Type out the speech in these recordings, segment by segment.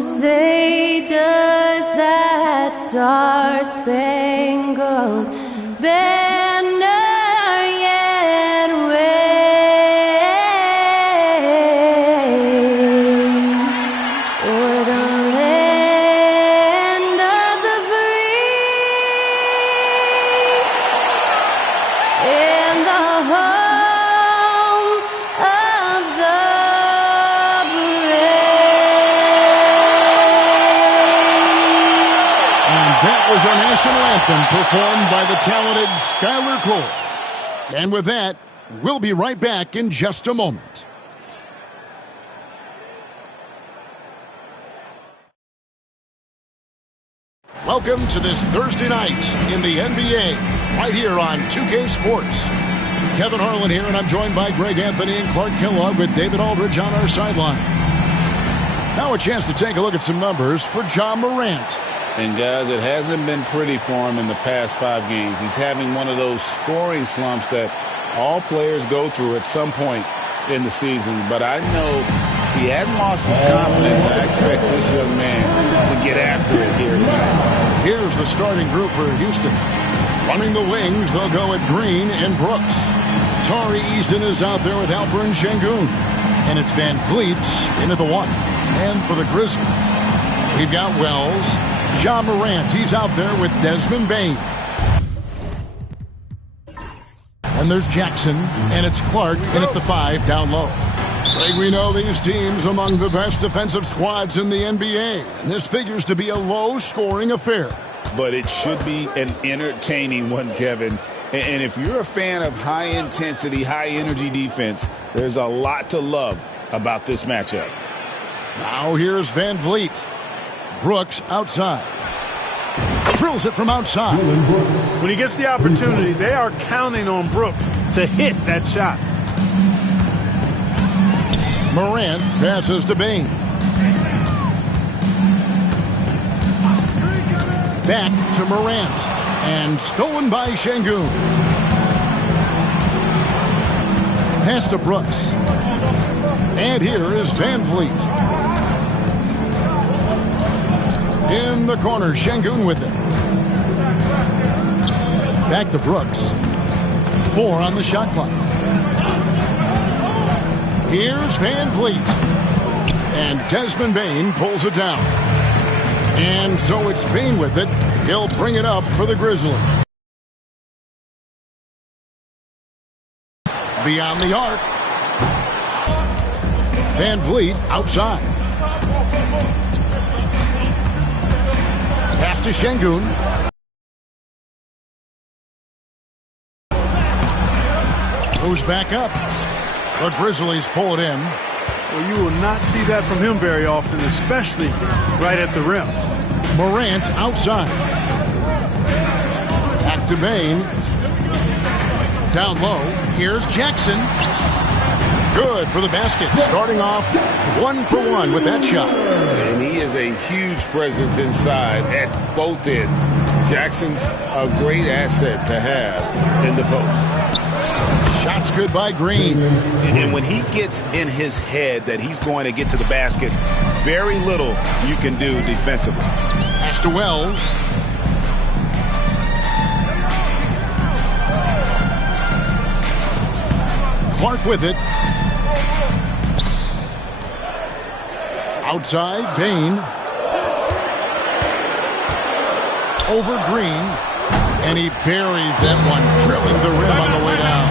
say does that star-spangled banner yet wave o'er the land of the free and the home of the That was our national anthem performed by the talented Skylar Cole. And with that, we'll be right back in just a moment. Welcome to this Thursday night in the NBA, right here on 2K Sports. Kevin Harlan here, and I'm joined by Greg Anthony and Clark Kellogg with David Aldridge on our sideline. Now a chance to take a look at some numbers for Ja Morant. And, guys, it hasn't been pretty for him in the past 5 games. He's having one of those scoring slumps that all players go through at some point in the season. But I know he hadn't lost his confidence. I expect this young man to get after it here tonight. Here's the starting group for Houston. Running the wings, they'll go with Green and Brooks. Tari Easton is out there with Alperen Sengun. And it's Van Vliet into the 1. And for the Grizzlies, we've got Wells. Ja Morant, he's out there with Desmond Bane. And there's Jackson, and it's Clark in at the 5 down low. Greg, we know these teams among the best defensive squads in the NBA, and this figures to be a low-scoring affair. But it should be an entertaining one, Kevin. And if you're a fan of high-intensity, high-energy defense, there's a lot to love about this matchup. Now here's Van Vliet. Brooks outside. Drills it from outside. When he gets the opportunity, they are counting on Brooks to hit that shot. Morant passes to Bane. Back to Morant. And stolen by Sengun. Pass to Brooks. And here is Van Vliet. In the corner, Sengun with it. Back to Brooks. 4 on the shot clock. Here's Van Vliet. And Desmond Bane pulls it down. And so it's Bane with it. He'll bring it up for the Grizzlies. Beyond the arc. Van Vliet outside. Pass to Sengun. Goes back up. The Grizzlies pull it in. Well, you will not see that from him very often, especially right at the rim. Morant outside. Back to Bane. Down low. Here's Jackson. Good for the basket. Starting off 1 for 1 with that shot. And he is a huge presence inside at both ends. Jackson's a great asset to have in the post. Shots good by Green. And when he gets in his head that he's going to get to the basket, very little you can do defensively. Pass to Wells. Clark with it. Outside, Bane. Over Green. And he buries that one, drilling the rim on the way down.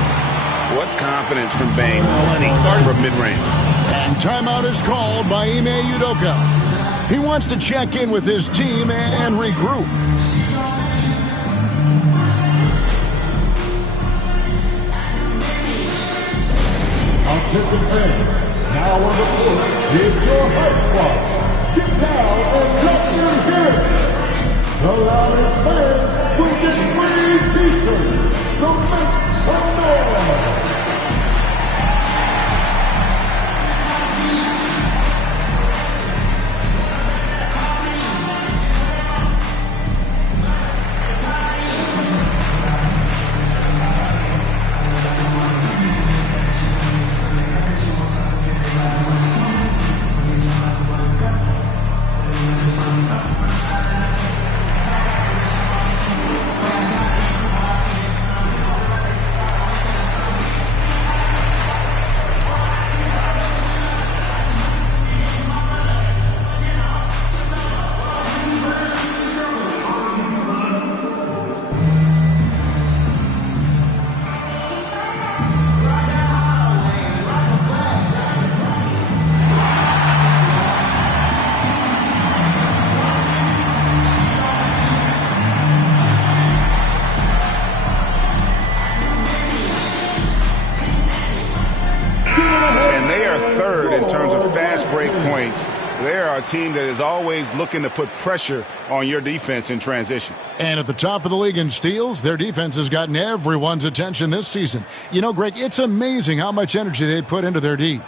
What confidence from Bane, money from mid-range. And timeout is called by Ime Udoka. He wants to check in with his team and regroup. Attention fans, now on the court is your hype squad. Get down and clap your hands. The loudest fans will get free t-shirts. So make some noise. fast break points. They're a team that is always looking to put pressure on your defense in transition. And at the top of the league in steals, their defense has gotten everyone's attention this season. You know, Greg, it's amazing how much energy they put into their D.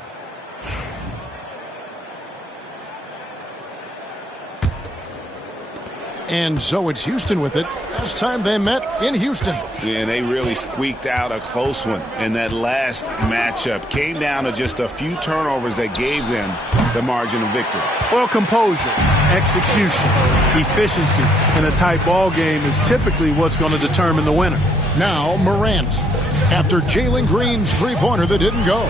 And so it's Houston with it. Last time they met in Houston. And they really squeaked out a close one in that last matchup. Came down to just a few turnovers that gave them the margin of victory. Well, composure, execution, efficiency in a tight ball game is typically what's going to determine the winner. Now Morant. After Jalen Green's three-pointer that didn't go.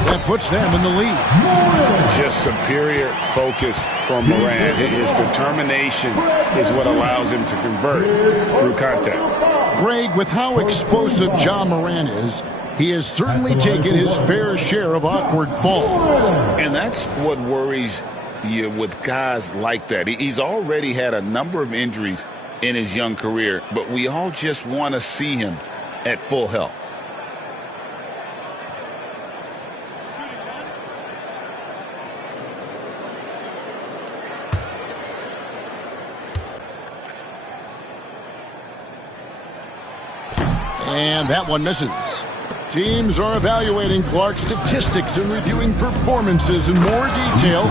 That puts them in the lead. Just superior focus from Morant. His determination is what allows him to convert through contact. Greg, with how explosive Ja Morant is, he has certainly taken his fair share of awkward falls. And that's what worries you with guys like that. He's already had a number of injuries in his young career, but we all just want to see him at full health. And that one misses. Teams are evaluating Clark's statistics and reviewing performances in more detail,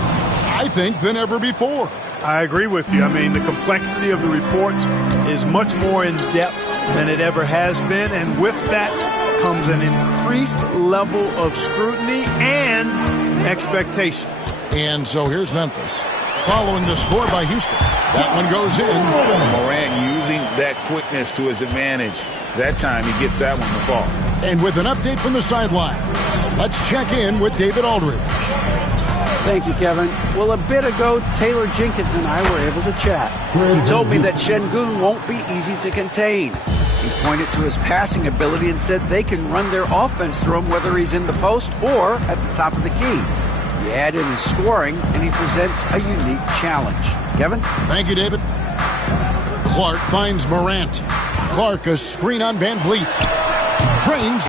I think, than ever before. I agree with you. I mean, the complexity of the reports is much more in depth than it ever has been. And with that comes an increased level of scrutiny and expectation. And so here's Memphis, following the score by Houston. That one goes in. Morant using that quickness to his advantage. That time he gets that one to fall. And with an update from the sideline, let's check in with David Aldridge. Thank you, Kevin. Well, a bit ago, Taylor Jenkins and I were able to chat. He told me that Şengün won't be easy to contain. He pointed to his passing ability and said they can run their offense through him whether he's in the post or at the top of the key. You add in his scoring, and he presents a unique challenge. Kevin? Thank you, David. Clark finds Morant. Clark, a screen on Van Vliet. Trains.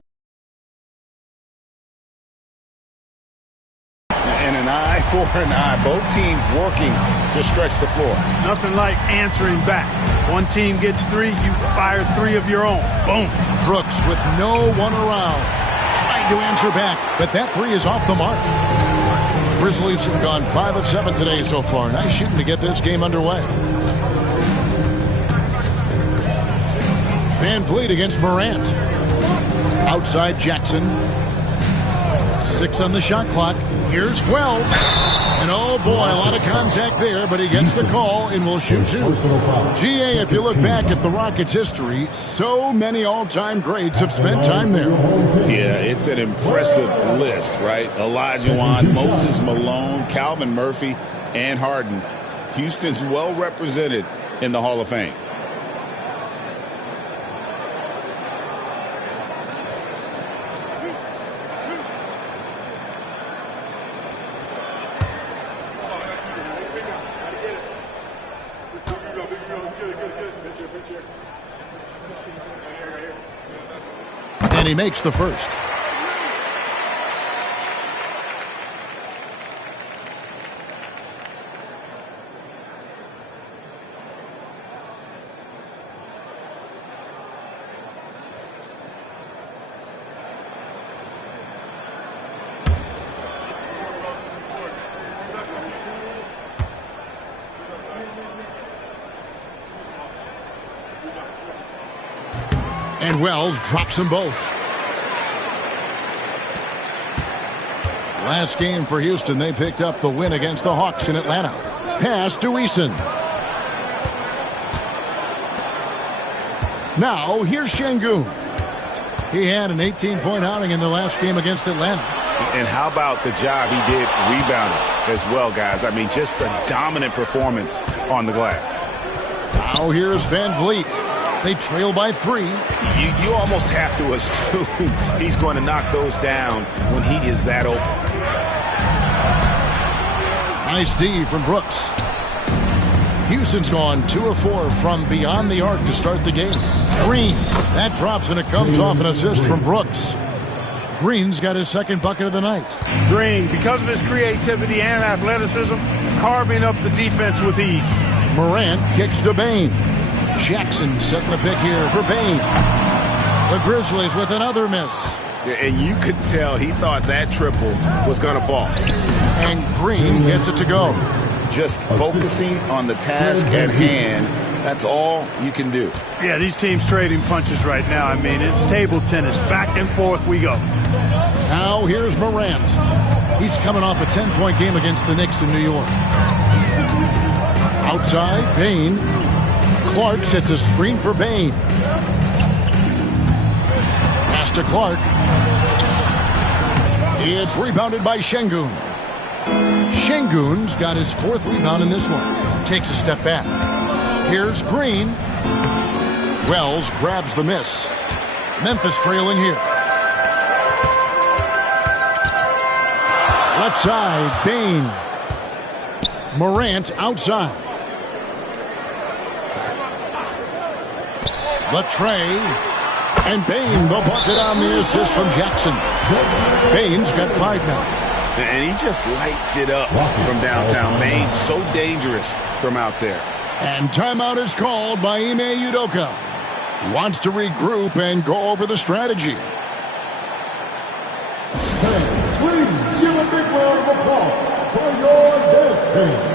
And an eye for an eye. Both teams working to stretch the floor. Nothing like answering back. One team gets three, you fire three of your own. Boom. Brooks with no one around. Tried to answer back, but that three is off the mark. Grizzlies have gone 5 of 7 today so far. Nice shooting to get this game underway. Van Vliet against Morant. Outside Jackson. 6 on the shot clock. Here's Wells. And oh boy, a lot of contact there, but he gets the call and will shoot 2. GA, if you look back at the Rockets' history, so many all-time greats have spent time there. Yeah, it's an impressive list, right? Olajuwon, Moses Malone, Calvin Murphy, and Harden. Houston's well represented in the Hall of Fame. And he makes the first. And Wells drops them both. Last game for Houston, they picked up the win against the Hawks in Atlanta. Pass to Eason. Now, here's Şengün. He had an 18-point outing in the last game against Atlanta. And how about the job he did rebounding as well, guys? I mean, just a dominant performance on the glass. Now, here's Van Vliet. They trail by 3. You almost have to assume he's going to knock those down when he is that open. Nice D from Brooks. Houston's gone 2 of 4 from beyond the arc to start the game. Green. That drops and it comes off an assist from Brooks. Green's got his second bucket of the night. Green, because of his creativity and athleticism, carving up the defense with ease. Morant kicks to Bane. Jackson setting the pick here for Bane. The Grizzlies with another miss. And you could tell he thought that triple was going to fall. And Green gets it to go. Just focusing on the task at hand, that's all you can do. Yeah, these teams trading punches right now. I mean, it's table tennis. Back and forth we go. Now here's Morant. He's coming off a 10-point game against the Knicks in New York. Outside, Bane. Clark sets a screen for Bane. Pass to Clark. It's rebounded by Şengün. Şengün's got his fourth rebound in this one. Takes a step back. Here's Green. Wells grabs the miss. Memphis trailing here. Left side, Bane. Morant outside. The tray. And Bane, the bucket on the assist from Jackson. Bane's got 5 now. And he just lights it up from downtown. Bane, so dangerous from out there. And timeout is called by Ime Udoka. He wants to regroup and go over the strategy. Please give a big round of applause for your dance team.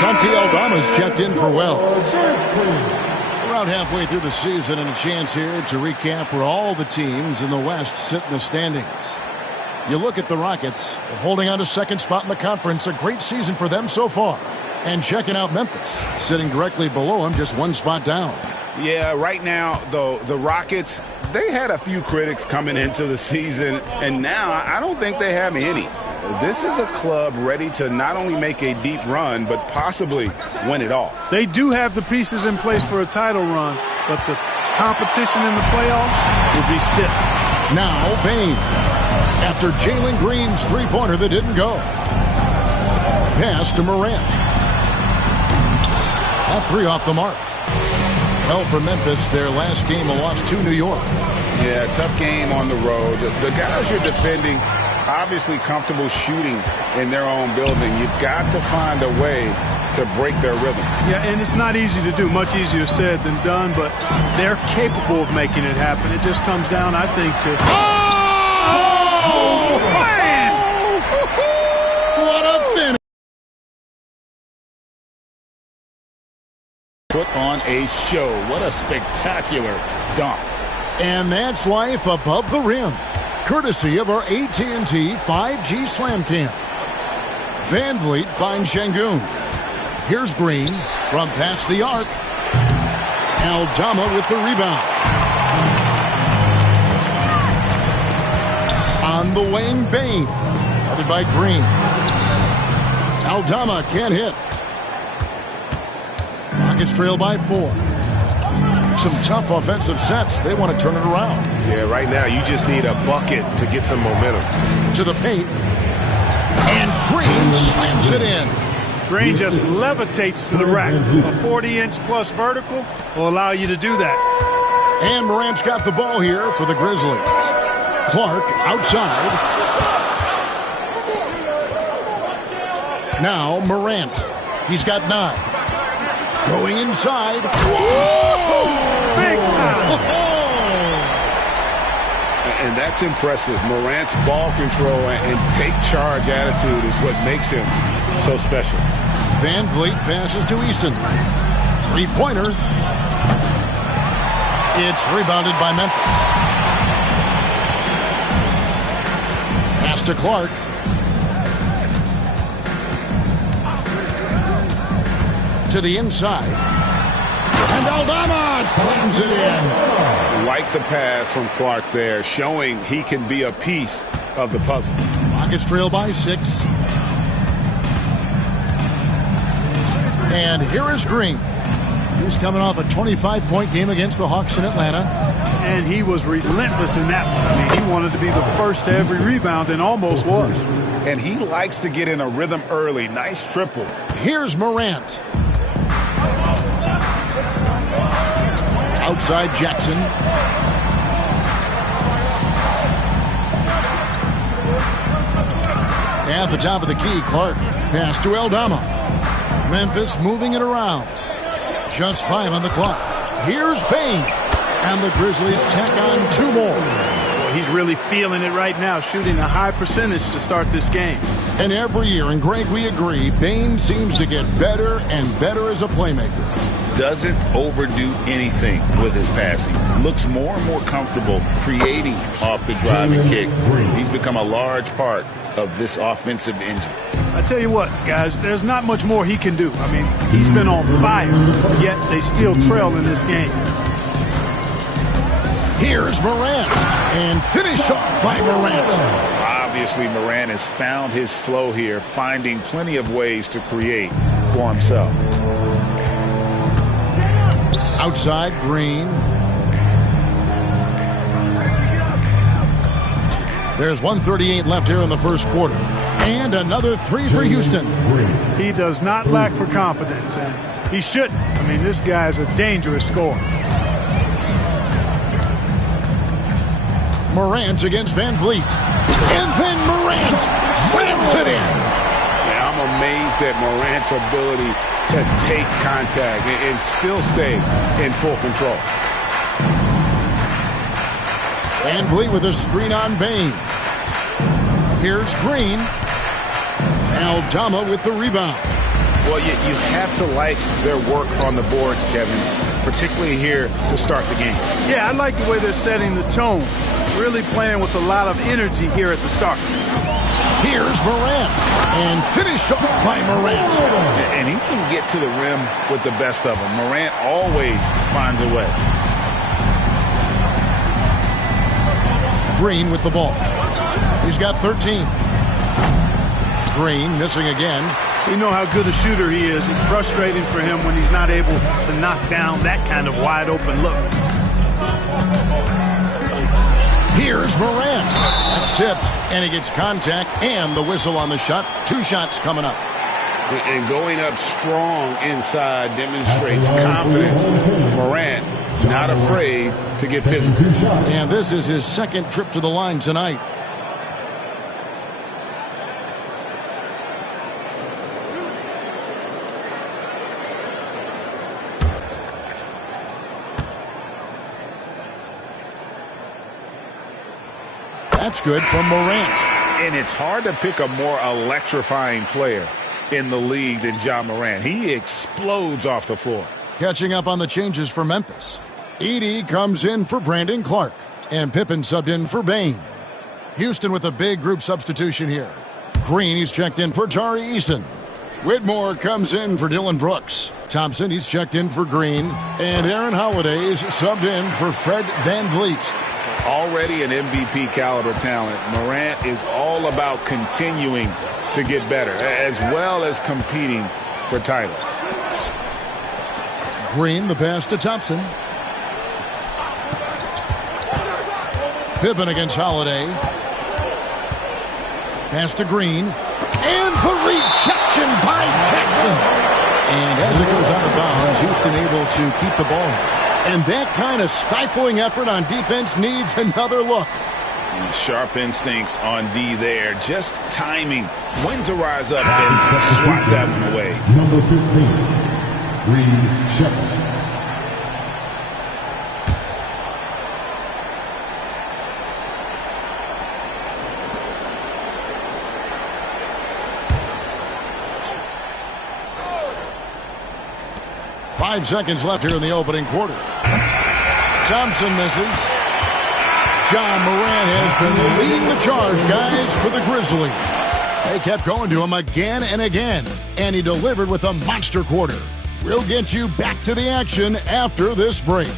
Santi Aldama's checked in for Wells. Around halfway through the season and a chance here to recap where all the teams in the West sit in the standings. You look at the Rockets, holding on to second spot in the conference. A great season for them so far. And checking out Memphis, sitting directly below them, just one spot down. Yeah, right now, though, the Rockets, they had a few critics coming into the season, and now I don't think they have any. This is a club ready to not only make a deep run, but possibly win it all. They do have the pieces in place for a title run, but the competition in the playoffs will be stiff. Now Bane, after Jalen Green's three-pointer that didn't go. Pass to Morant. That three off the mark. Well, for Memphis, their last game a loss to New York. Yeah, tough game on the road. The guys you're defending, obviously comfortable shooting in their own building. You've got to find a way to break their rhythm. Yeah, and it's not easy to do. Much easier said than done, but they're capable of making it happen. It just comes down, I think, to... Oh, man! What a finish! Put on a show. What a spectacular dunk. And that's life above the rim. Courtesy of our AT&T 5G Slam Cam. Van Vliet finds Şengün. Here's Green from past the arc. Aldama with the rebound. On the wing, Bane. Guarded by Green. Aldama can't hit. Rockets trail by 4. Some tough offensive sets. They want to turn it around. Yeah, right now you just need a bucket to get some momentum. To the paint. And Green slams it in. Green just levitates to the rack. A 40-inch plus vertical will allow you to do that. And Morant's got the ball here for the Grizzlies. Clark outside. Now Morant. He's got 9. Going inside. Whoa! Big time! And that's impressive. Morant's ball control and take charge attitude is what makes him so special. Van Vliet passes to Easton. 3-pointer. It's rebounded by Memphis. Pass to Clark. To the inside. And Aldama slams it in. Like the pass from Clark there, showing he can be a piece of the puzzle. Rockets trail by 6. And here is Green. He's coming off a 25-point game against the Hawks in Atlanta. And he was relentless in that one. I mean, he wanted to be the first to every rebound and almost was. And he likes to get in a rhythm early. Nice triple. Here's Morant. Outside Jackson. At the top of the key, Clark. Pass to Aldama. Memphis moving it around. Just 5 on the clock. Here's Payne. And the Grizzlies tack on 2 more. Well, he's really feeling it right now, shooting a high percentage to start this game. And every year, and Greg, we agree, Payne seems to get better and better as a playmaker. Doesn't overdo anything with his passing. Looks more and more comfortable creating off the driving kick. He's become a large part of this offensive engine. I tell you what, guys, there's not much more he can do. I mean, he's been on fire, yet they still trail in this game. Here's Morant. And finished off by Morant. Obviously, Morant has found his flow here, finding plenty of ways to create for himself. Outside, Green. There's 1:38 left here in the first quarter. And another 3 for Houston. He does not lack for confidence, and he shouldn't. I mean, this guy's a dangerous scorer. Morant against Van Vliet. And then Morant slams it in. Yeah, I'm amazed at Morant's ability to take contact and still stay in full control. Van Vliet with a screen on Bain. Here's Green. Aldama with the rebound. Well, you have to like their work on the boards, Kevin, particularly here to start the game. Yeah, I like the way they're setting the tone. Really playing with a lot of energy here at the start. Here's Morant. And finished off by Morant. And he can get to the rim with the best of them. Morant always finds a way. Green with the ball. He's got 13. Green missing again. We know how good a shooter he is. It's frustrating for him when he's not able to knock down that kind of wide open look. Here's Morant. That's tipped, and he gets contact and the whistle on the shot. 2 shots coming up. And going up strong inside demonstrates confidence. Morant not afraid to get physical. And this is his second trip to the line tonight. That's good from Morant. And it's hard to pick a more electrifying player in the league than Ja Morant. He explodes off the floor. Catching up on the changes for Memphis. Edey comes in for Brandon Clark. And Pippen subbed in for Bain. Houston with a big group substitution here. Green, he's checked in for Tari Eason. Whitmore comes in for Dylan Brooks. Thompson, he's checked in for Green. And Aaron Holiday is subbed in for Fred Van Vliet. Already an MVP caliber talent, Morant is all about continuing to get better, as well as competing for titles. Green, the pass to Thompson. Pippen against Holiday. Pass to Green. And the rejection by Jackson. And as it goes out of bounds, Houston able to keep the ball. And that kind of stifling effort on defense needs another look. Sharp instincts on D there. Just timing when to rise up and swat that one away. Number 15, Reed Shepard. Five seconds left here in the opening quarter. Thompson misses. John Moran has been leading the charge, guys, for the Grizzlies. They kept going to him again and again, and he delivered with a monster quarter. We'll get you back to the action after this break.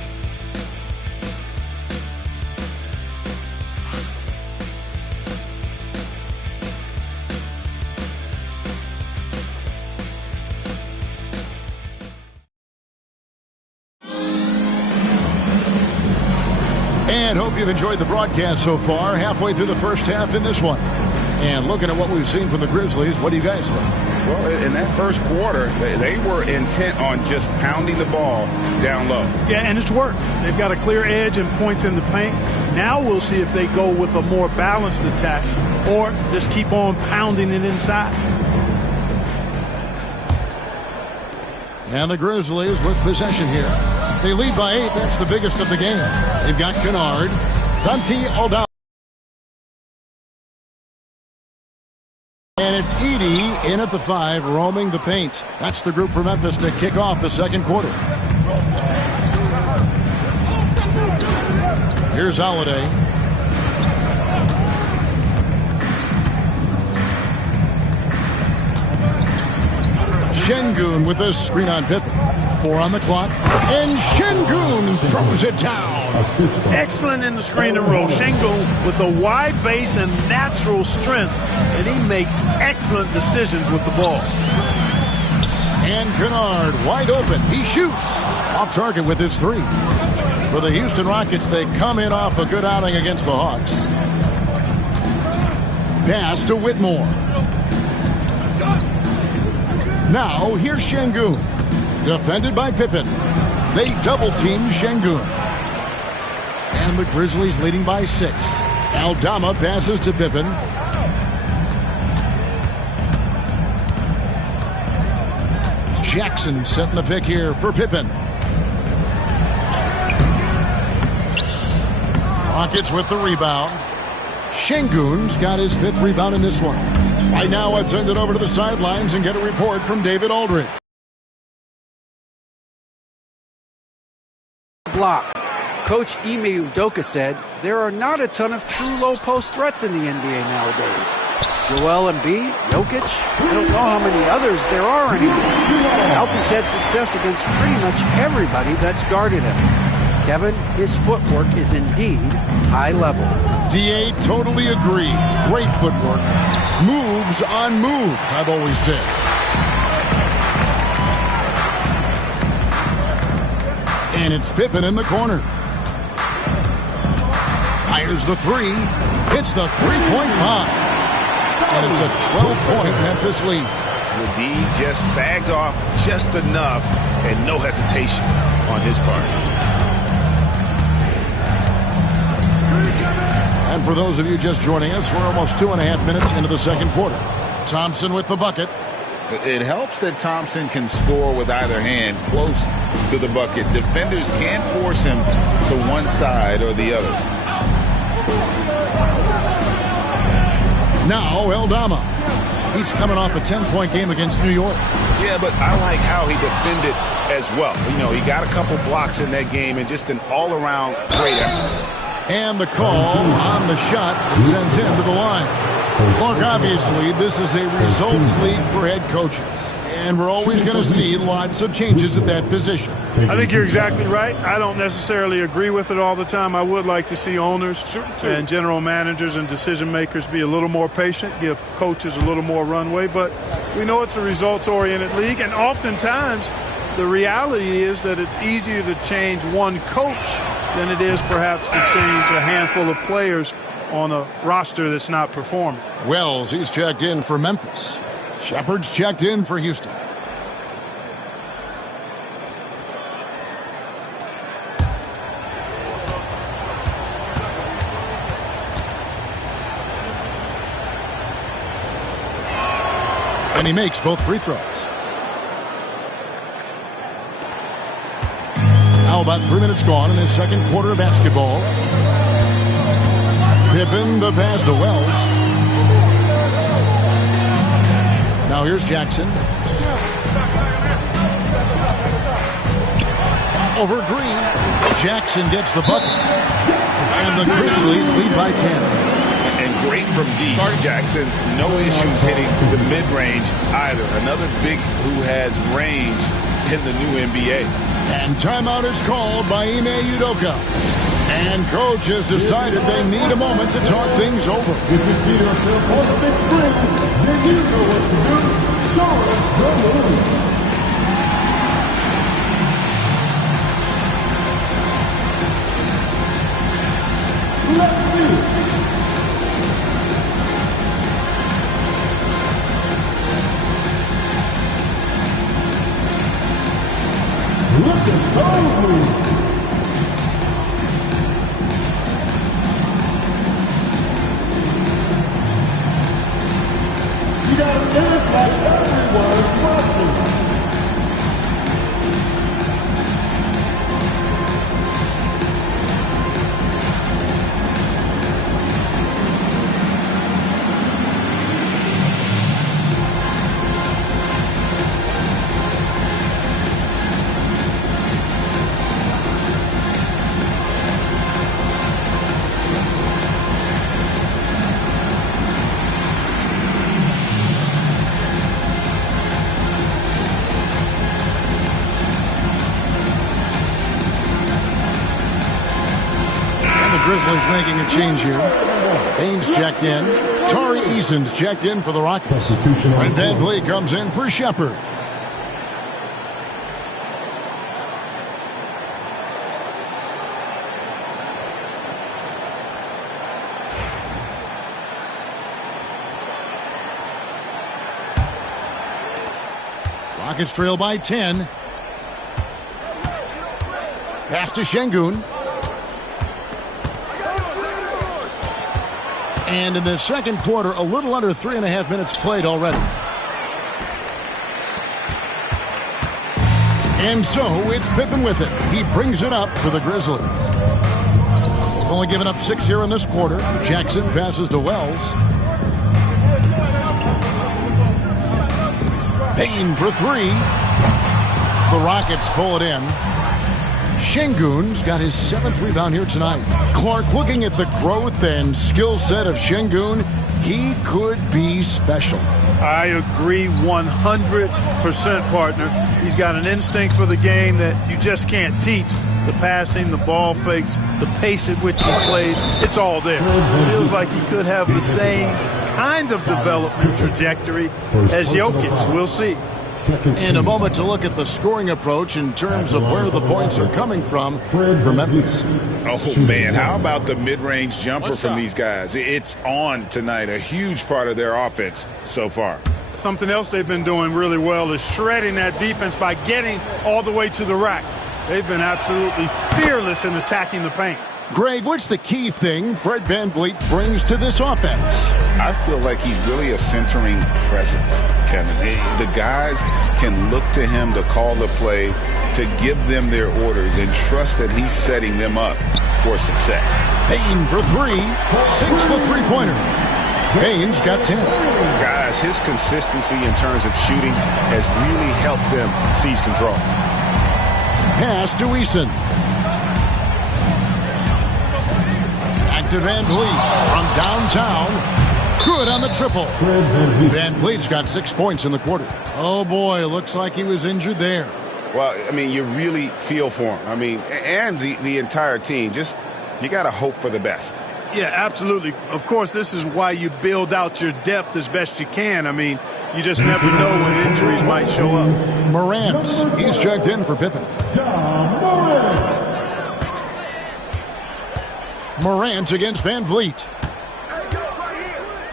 And hope you've enjoyed the broadcast so far. Halfway through the first half in this one. And looking at what we've seen from the Grizzlies, what do you guys think? Well, in that first quarter, they were intent on just pounding the ball down low. Yeah, and it's worked. They've got a clear edge and points in the paint. Now we'll see if they go with a more balanced attack or just keep on pounding it inside. And the Grizzlies with possession here. They lead by 8. That's the biggest of the game. They've got Kennard, Santi Aldama. And it's Edey in at the 5, roaming the paint. That's the group for Memphis to kick off the second quarter. Here's Holiday. Şengün with a screen on Pippen. 4 on the clock. And Şengün throws it down. Excellent in the screen and roll. Şengün with a wide base and natural strength, and he makes excellent decisions with the ball. And Kennard wide open. He shoots. Off target with his 3. For the Houston Rockets, they come in off a good outing against the Hawks. Pass to Whitmore. Now, here's Şengün. Defended by Pippen. They double-team Şengün. And the Grizzlies leading by 6. Aldama passes to Pippen. Jackson setting the pick here for Pippen. Rockets with the rebound. Şengün's got his 5th rebound in this one. Right now, let's send it over to the sidelines and get a report from David Aldridge. Block. Coach Ime Udoka said there are not a ton of true low-post threats in the NBA nowadays. Joel Embiid, Jokic, I don't know how many others there are anymore. Alpy's had success against pretty much everybody that's guarded him. Kevin, his footwork is indeed high level. DA totally agree. Great footwork. Moves on moves, I've always said. And it's Pippen in the corner. Fires the 3. Hits the three-point bomb. And it's a 12-point Memphis lead. The D just sagged off just enough and no hesitation on his part. And for those of you just joining us, we're almost 2.5 minutes into the second quarter. Thompson with the bucket. It helps that Thompson can score with either hand close to the bucket. Defenders can't force him to one side or the other. Now Aldama. He's coming off a 10-point game against New York. Yeah, but I like how he defended as well. You know, he got a couple blocks in that game and just an all-around great effort. And the call on the shot that sends him to the line. Look, obviously, this is a results league for head coaches. And we're always going to see lots of changes at that position. I think you're exactly right. I don't necessarily agree with it all the time. I would like to see owners and general managers and decision makers be a little more patient, give coaches a little more runway. But we know it's a results-oriented league, and oftentimes the reality is that it's easier to change one coach than it is perhaps to change a handful of players on a roster that's not performing. Wells, he's checked in for Memphis. Shepard's checked in for Houston. And he makes both free throws. Now about 3 minutes gone in his second quarter of basketball. Pippen the pass to Wells. Now here's Jackson. Over Green. Jackson gets the bucket. And the Grizzlies lead by 10. And great from deep. Jackson, no issues hitting the mid-range either. Another big who has range in the new NBA. And timeout is called by Ime Udoka. And coach has decided they need a moment to talk things over. If you see yourself on the big screen, then you know what to do. Show us the move. Let's see. Look at those moves. You gotta dance like everyone's watching. Grizzlies making a change here. Haynes checked in. Tari Eason's checked in for the Rockets. And Van Vliet comes in for Shepard. Rockets trail by 10. Pass to Şengün. And in the second quarter, a little under 3.5 minutes played already. And so it's Pippen with it. He brings it up for the Grizzlies. Only given up 6 here in this quarter. Jackson passes to Wells. Payne for 3. The Rockets pull it in. Şengün's got his 7th rebound here tonight. Clark, looking at the growth and skill set of Şengün, he could be special. I agree 100%, partner. He's got an instinct for the game that you just can't teach. The passing, the ball fakes, the pace at which he plays, it's all there. It feels like he could have the same kind of development trajectory as Jokic. We'll see. In a moment to look at the scoring approach in terms of where the points are coming from for Memphis. Oh, man, how about the mid-range jumper from these guys? It's on tonight, a huge part of their offense so far. Something else they've been doing really well is shredding that defense by getting all the way to the rack. They've been absolutely fearless in attacking the paint. Greg, what's the key thing Fred VanVleet brings to this offense? I feel like he's really a centering presence, Kevin. The guys can look to him to call the play, to give them their orders, and trust that he's setting them up for success. Payne for 3, sinks the three-pointer. Payne's got 10. Guys, his consistency in terms of shooting has really helped them seize control. Pass to Eason. To Van Vliet from downtown. Good on the triple. Van Vliet's got 6 points in the quarter. Oh, boy, looks like he was injured there. Well, I mean, you really feel for him. I mean, and the entire team. Just, you got to hope for the best. Yeah, absolutely. Of course, this is why you build out your depth as best you can. I mean, you just never know when injuries might show up. Morant, he's checked in for Pippen. Morant against Van Vliet.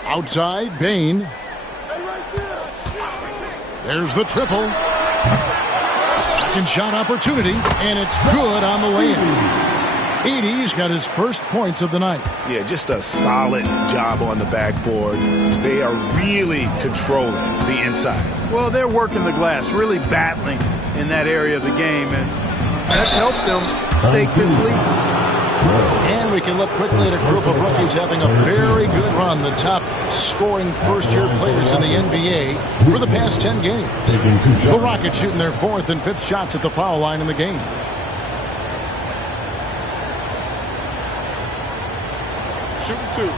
Outside, Payne. There's the triple. Second shot opportunity, and it's good on the way in. Edey's got his first points of the night. Yeah, just a solid job on the backboard. They are really controlling the inside. Well, they're working the glass, really battling in that area of the game, and that's helped them stake this lead. And we can look quickly at a group of rookies having a very good run, the top scoring first-year players in the NBA for the past 10 games. The Rockets shooting their 4th and 5th shots at the foul line in the game. Shooting 2.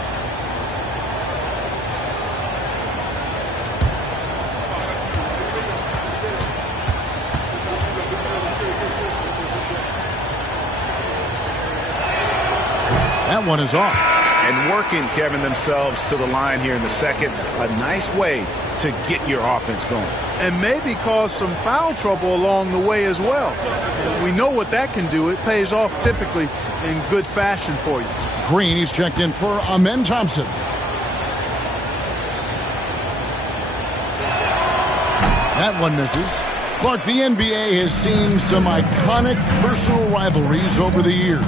That one is off. And working, Kevin, themselves to the line here in the second. A nice way to get your offense going. And maybe cause some foul trouble along the way as well. We know what that can do. It pays off typically in good fashion for you. Green, he's checked in for Amen Thompson. That one misses. Clark, the NBA has seen some iconic personal rivalries over the years.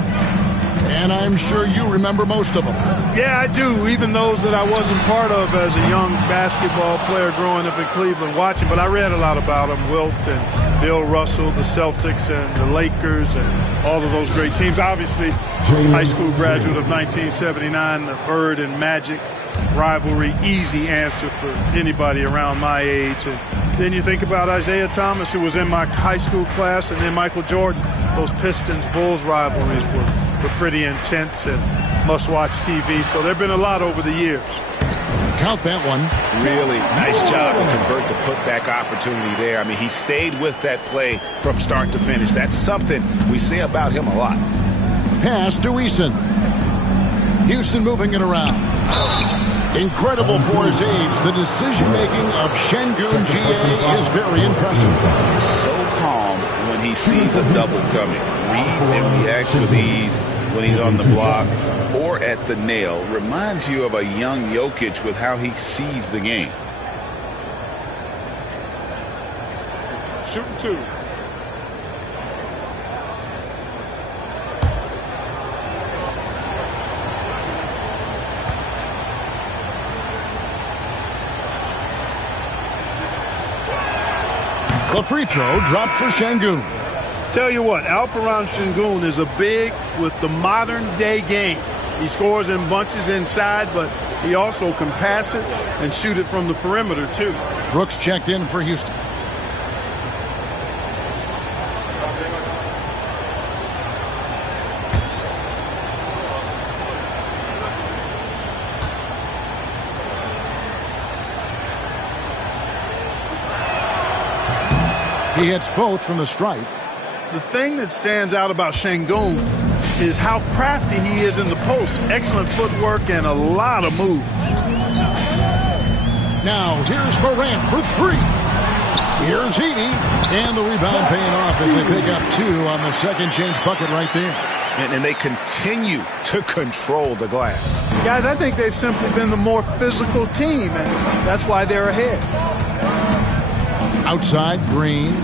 And I'm sure you remember most of them. Yeah, I do, even those that I wasn't part of as a young basketball player growing up in Cleveland watching. But I read a lot about them, Wilt and Bill Russell, the Celtics and the Lakers and all of those great teams. Obviously, high school graduate of 1979, the Bird and Magic rivalry, easy answer for anybody around my age. And then you think about Isaiah Thomas, who was in my high school class, and then Michael Jordan. Those Pistons-Bulls rivalries were pretty intense and must-watch TV. So there have been a lot over the years. Count that one. Really nice job to convert the putback opportunity there. I mean, he stayed with that play from start to finish. That's something we say about him a lot. Pass to Eason. Houston moving it around. Incredible for his age. The decision-making of Şengün GA is very impressive. So calm when he sees a double coming. Reads and reacts with ease when he's on the block or at the nail. Reminds you of a young Jokic with how he sees the game. Shooting 2. The free throw dropped for Şengün. Tell you what, Alperen Şengün is a big with the modern-day game. He scores in bunches inside, but he also can pass it and shoot it from the perimeter, too. Brooks checked in for Houston. He hits both from the stripe. The thing that stands out about Şengün is how crafty he is in the post. Excellent footwork and a lot of moves. Now here's Morant for 3. Here's Edey. And the rebound paying off as they pick up 2 on the second chance bucket right there. And they continue to control the glass. Guys, I think they've simply been the more physical team, and that's why they're ahead. Outside, Green.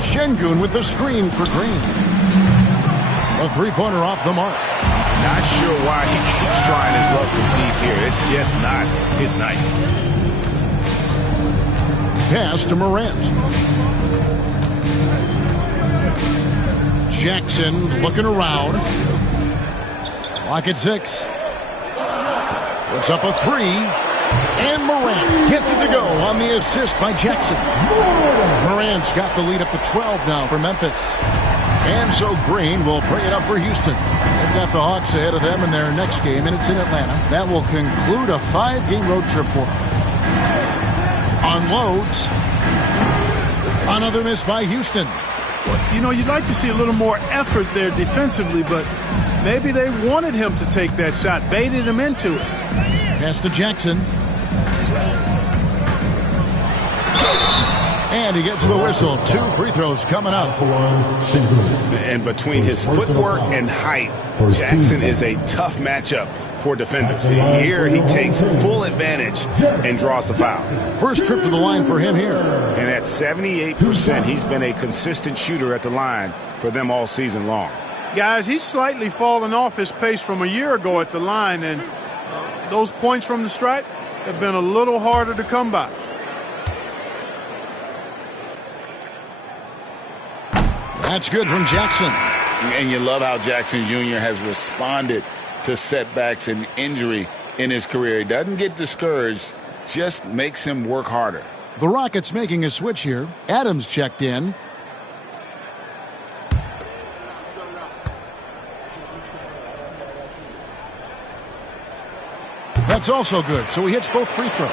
Şengün with the screen for Green. A three-pointer off the mark. Not sure why he keeps trying his luck with deep here. It's just not his night. Pass to Morant. Jackson looking around. Clock at 6. Puts up a 3. And Morant gets it to go on the assist by Jackson. Morant's got the lead up to 12 now for Memphis. And so Green will bring it up for Houston. They've got the Hawks ahead of them in their next game, and it's in Atlanta. That will conclude a 5-game road trip for them. Unloads. Another miss by Houston. You know, you'd like to see a little more effort there defensively, but maybe they wanted him to take that shot, baited him into it. Pass to Jackson. And he gets the whistle. 2 free throws coming up. And between his footwork and height, Jackson is a tough matchup for defenders. Here he takes full advantage and draws the foul. First trip to the line for him here. And at 78%, he's been a consistent shooter at the line for them all season long. Guys, he's slightly fallen off his pace from a year ago at the line, and those points from the stripe have been a little harder to come by. That's good from Jackson. And you love how Jackson Jr. has responded to setbacks and injury in his career. He doesn't get discouraged, just makes him work harder. The Rockets making a switch here. Adams checked in. That's also good, so he hits both free throws.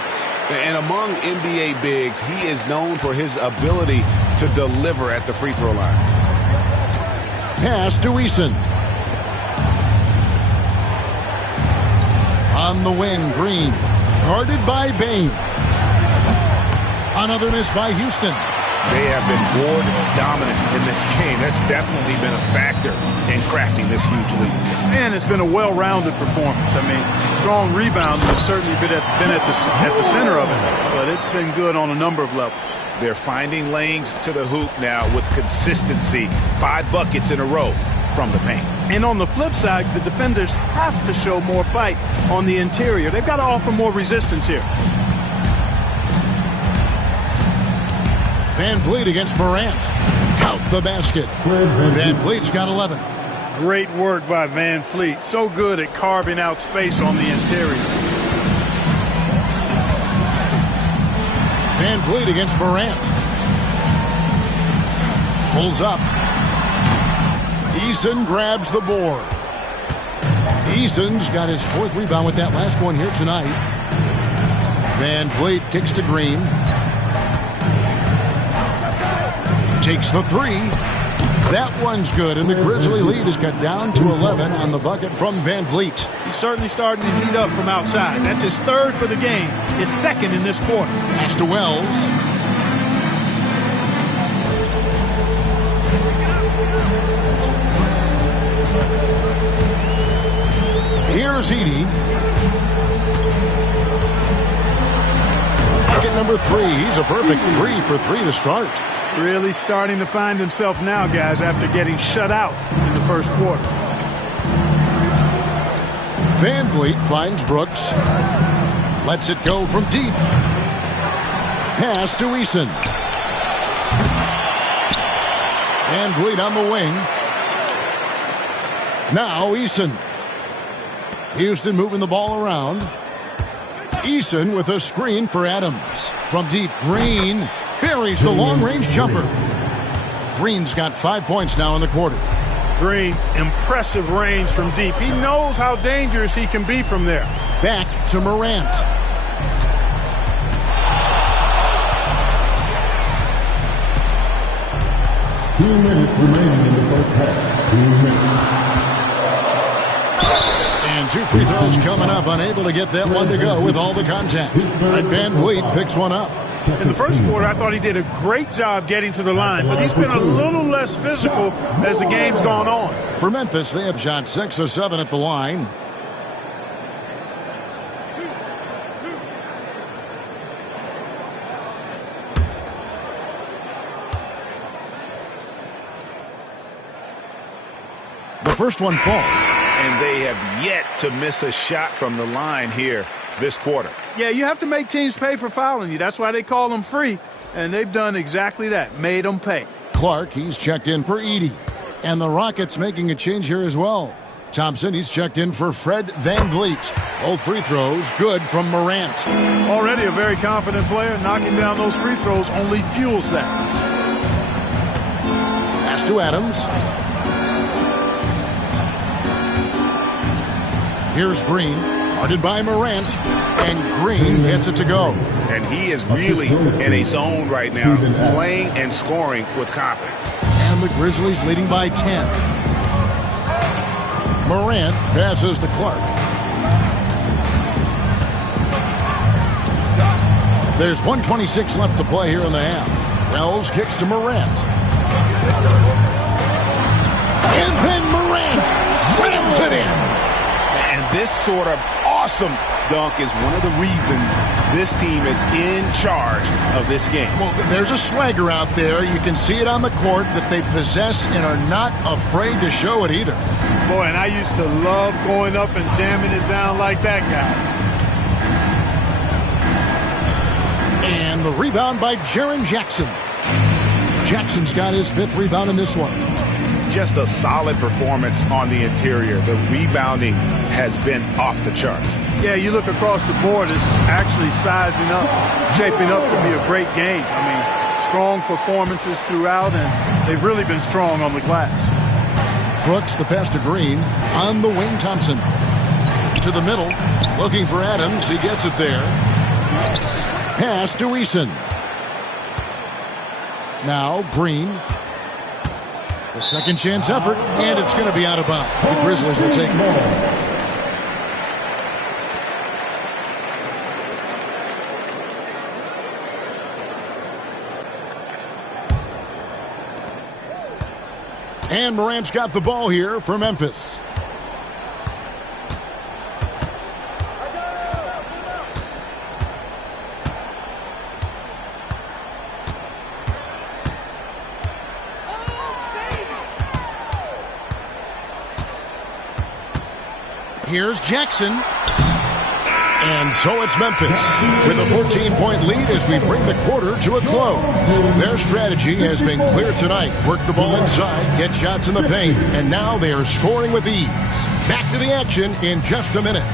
And among NBA bigs, he is known for his ability to deliver at the free throw line. Pass to Eason. On the wing, Green. Guarded by Bain. Another miss by Houston. They have been board dominant in this game. That's definitely been a factor in crafting this huge lead. And it's been a well-rounded performance. I mean, strong rebounding has certainly been at the center of it, but it's been good on a number of levels. They're finding lanes to the hoop now with consistency. 5 buckets in a row from the paint. And on the flip side, the defenders have to show more fight on the interior. They've got to offer more resistance here. Van Vliet against Morant. Count the basket. Van Vliet's got 11. Great work by Van Vliet. So good at carving out space on the interior. Van Vliet against Morant. Pulls up. Eason grabs the board. Eason's got his 4th rebound with that last one here tonight. Van Vliet kicks to Green. Takes the 3. That one's good, and the Grizzly lead has got down to 11 on the bucket from Van Vliet. He's certainly starting to heat up from outside. That's his 3rd for the game, his 2nd in this quarter. Pass to Wells. Here's Edey. Bucket number 3. He's a perfect 3 for 3 to start. Really starting to find himself now, guys, after getting shut out in the first quarter. Van Vliet finds Brooks. Lets it go from deep. Pass to Eason. Van Vliet on the wing. Now Eason. Houston moving the ball around. Eason with a screen for Adams. From deep, Green buries the long-range jumper. Green's got 5 points now in the quarter. Green, impressive range from deep. He knows how dangerous he can be from there. Back to Morant. Two minutes remaining in the first half. 2 minutes. And 2 free throws coming up. Unable to get that one to go with all the contact. Van Vliet picks one up. In the first quarter, I thought he did a great job getting to the line, but he's been a little less physical as the game's gone on. For Memphis, they have shot 6 of 7 at the line. The first one falls. And they have yet to miss a shot from the line here this quarter. Yeah, you have to make teams pay for fouling you. That's why they call them free. And they've done exactly that, made them pay. Clark, he's checked in for Edey. And the Rockets making a change here as well. Thompson, he's checked in for Fred Van Vliet. Both free throws good from Morant. Already a very confident player. Knocking down those free throws only fuels that. Pass to Adams. Here's Green, guarded by Morant, and Green gets it to go. And he is really in a zone right now, playing and scoring with confidence. And the Grizzlies leading by 10. Morant passes to Clark. There's 1:26 left to play here in the half. Wells kicks to Morant. And then Morant rams it in. And this sort of awesome dunk is one of the reasons this team is in charge of this game. Well, there's a swagger out there. You can see it on the court that they possess and are not afraid to show it either. Boy, and I used to love going up and jamming it down like that, guys. And the rebound by Jaren Jackson. Jackson's got his 5th rebound in this one. Just a solid performance on the interior. The rebounding has been off the charts. Yeah, you look across the board, it's actually sizing up, shaping up to be a great game. I mean, strong performances throughout, and they've really been strong on the glass. Brooks, the pass to Green, on the wing, Thompson. To the middle, looking for Adams, he gets it there. Pass to Eason. Now Green. The second chance effort, and it's going to be out of bounds. The Grizzlies will take more. And Morant's got the ball here for Memphis. Here's Jackson. And so it's Memphis with a 14-point lead as we bring the quarter to a close. Their strategy has been clear tonight. Work the ball inside, get shots in the paint, and now they are scoring with ease. Back to the action in just a minute.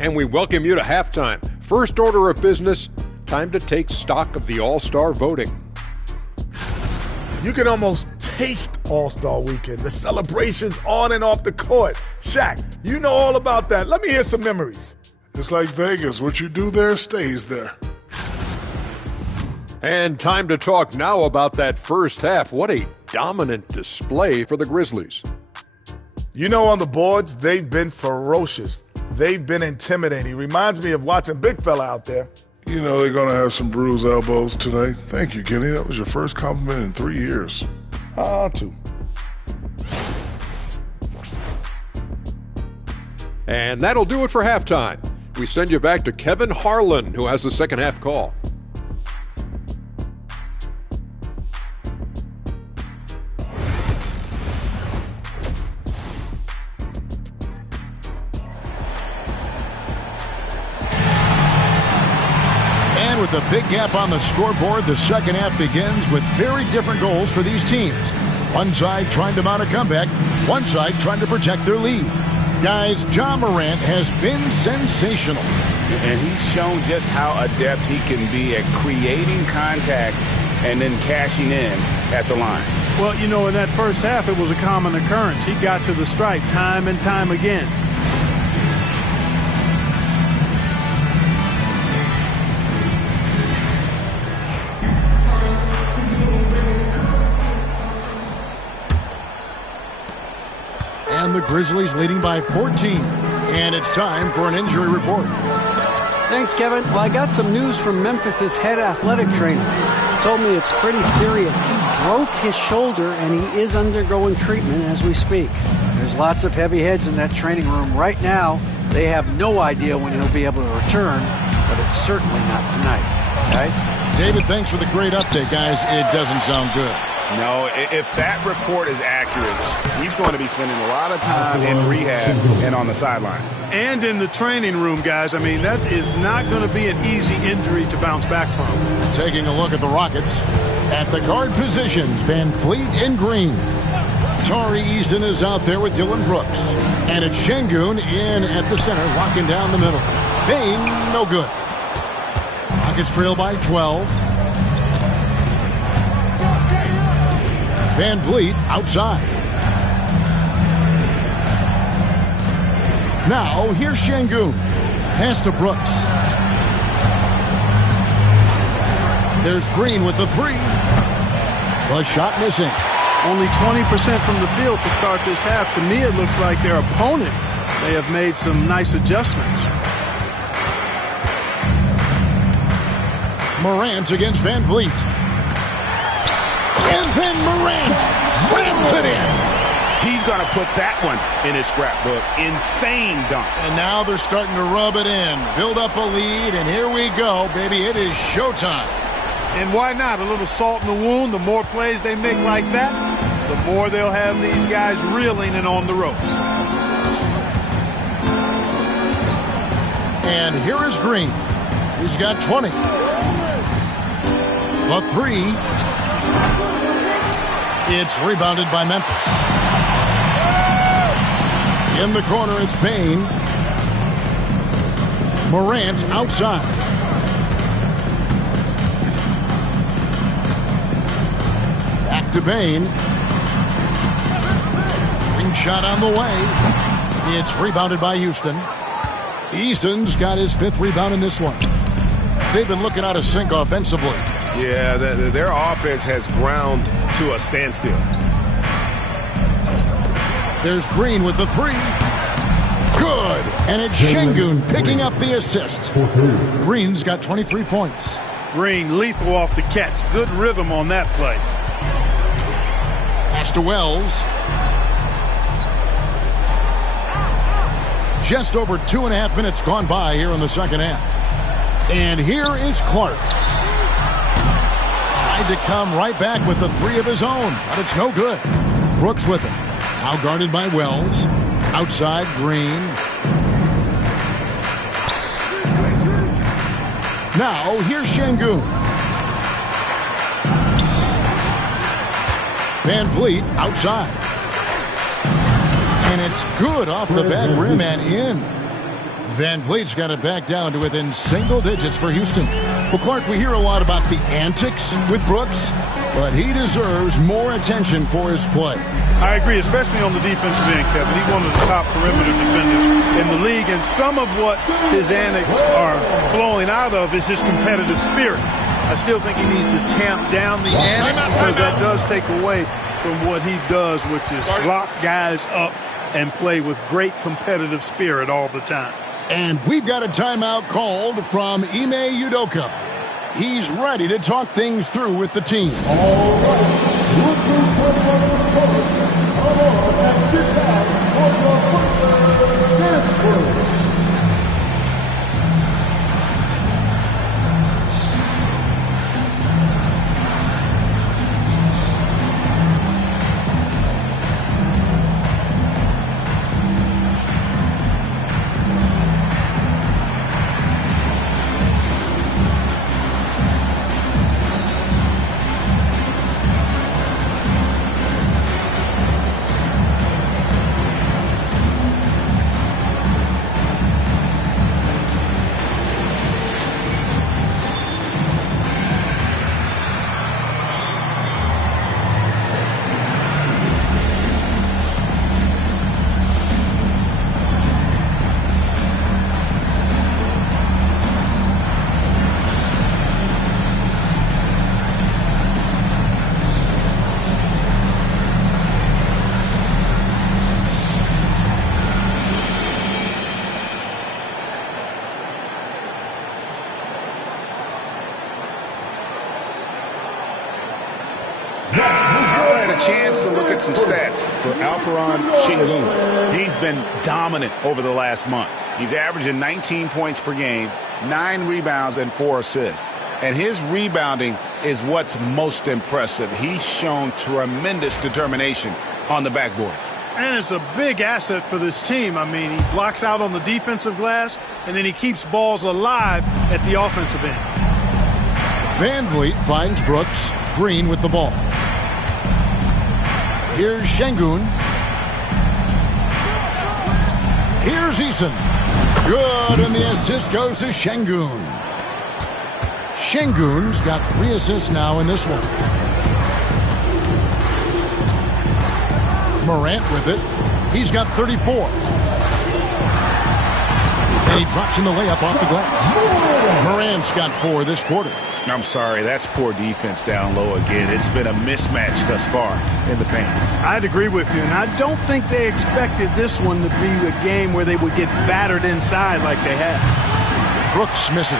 And we welcome you to halftime. First order of business, time to take stock of the All-Star voting. You can almost taste All-Star Weekend, the celebrations on and off the court. Shaq, you know all about that. Let me hear some memories. It's like Vegas. What you do there stays there. And time to talk now about that first half. What a dominant display for the Grizzlies. You know, on the boards, they've been ferocious. They've been intimidating. Reminds me of watching Big Fella out there. You know they're going to have some bruised elbows today. Thank you, Kenny. That was your first compliment in 3 years. Two. And that'll do it for halftime. We send you back to Kevin Harlan, who has the second half call. With a big gap on the scoreboard, the second half begins with very different goals for these teams. One side trying to mount a comeback, one side trying to protect their lead. Guys, Ja Morant has been sensational. And he's shown just how adept he can be at creating contact and then cashing in at the line. Well, you know, in that first half, it was a common occurrence. He got to the stripe time and time again. And the Grizzlies leading by 14. And it's time for an injury report. Thanks, Kevin. Well, I got some news from Memphis's head athletic trainer. He told me it's pretty serious. He broke his shoulder, and he is undergoing treatment as we speak. There's lots of heavy heads in that training room right now. They have no idea when he'll be able to return, but it's certainly not tonight. Guys? David, thanks for the great update, guys. It doesn't sound good. No, if that report is accurate, he's going to be spending a lot of time in rehab and on the sidelines. And in the training room, guys. I mean, that is not going to be an easy injury to bounce back from. Taking a look at the Rockets. At the guard positions, Van Fleet and Green. Tari Easton is out there with Dylan Brooks. And it's Şengün in at the center, locking down the middle. Bain, no good. Rockets trail by 12. Van Vliet outside. Now, here's Şengün. Pass to Brooks. There's Green with the three. The shot missing. Only 20% from the field to start this half. To me, it looks like their opponent may have made some nice adjustments. Morant against Van Vliet. And then Morant rams it in. He's going to put that one in his scrapbook. Insane dunk. And now they're starting to rub it in. Build up a lead, and here we go, baby. It is showtime. And why not? A little salt in the wound. The more plays they make like that, the more they'll have these guys reeling and on the ropes. And here is Green. He's got 20. The three. It's rebounded by Memphis. In the corner, it's Bain. Morant outside. Back to Bain. Ring shot on the way. It's rebounded by Houston. Eason's got his 5th rebound in this one. They've been looking out of sync offensively. Yeah, their offense has ground to a standstill. There's Green with the three. Good. And it's Şengün picking up the assist. Green's got 23 points. Green lethal off the catch. Good rhythm on that play. Pass to Wells. Just over 2.5 minutes gone by here in the second half. And here is Clark. Tried to come right back with the three of his own, but it's no good. Brooks with him. Now guarded by Wells. Outside, Green. Now, here's Şengün. Van Vliet outside. And it's good off the back rim and in. Van Vliet's got it back down to within single digits for Houston. Well, Clark, we hear a lot about the antics with Brooks, but he deserves more attention for his play. I agree, especially on the defensive end, Kevin. He's one of the top perimeter defenders in the league, and some of what his antics are flowing out of is his competitive spirit. I still think he needs to tamp down the antics because that does take away from what he does, which is lock guys up and play with great competitive spirit all the time. And we've got a timeout called from Ime Udoka. He's ready to talk things through with the team. All right. Come on and get down on your football dance. Chance to look at some stats for Alperen Şengün. He's been dominant over the last month. He's averaging 19 points per game, 9 rebounds, and 4 assists. And his rebounding is what's most impressive. He's shown tremendous determination on the backboard. And it's a big asset for this team. I mean, he blocks out on the defensive glass, and then he keeps balls alive at the offensive end. Van Vliet finds Brooks. Green with the ball. Here's Şengün. Here's Eason. Good, and the assist goes to Şengün. Şengün's got 3 assists now in this one. Morant with it. He's got 34. And he drops in the layup off the glass. Morant's got 4 this quarter. I'm sorry, that's poor defense down low again. It's been a mismatch thus far in the paint. I'd agree with you, and I don't think they expected this one to be a game where they would get battered inside like they had. Brooks misses.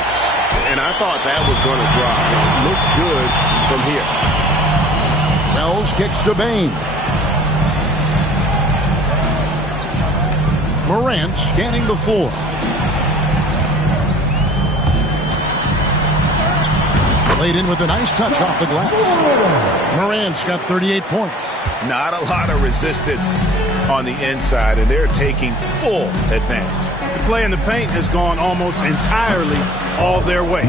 And I thought that was going to drop. It looked good from here. Wells kicks to Bain. Morant scanning the floor. Laid in with a nice touch off the glass. Morant's got 38 points. Not a lot of resistance on the inside, and they're taking full advantage. The play in the paint has gone almost entirely all their way.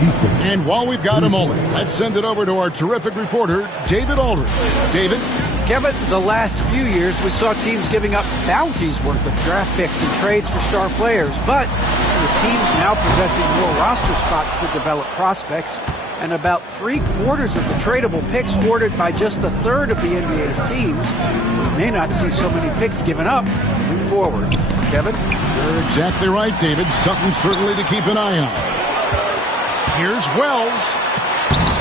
And while we've got a moment, let's send it over to our terrific reporter, David Aldridge. David? Kevin, the last few years we saw teams giving up bounties worth of draft picks and trades for star players, but with teams now possessing more roster spots to develop prospects, and about 3/4 of the tradable picks ordered by just a third of the NBA's teams, we may not see so many picks given up moving forward. Kevin? You're exactly right, David. Something certainly to keep an eye on. Here's Wells.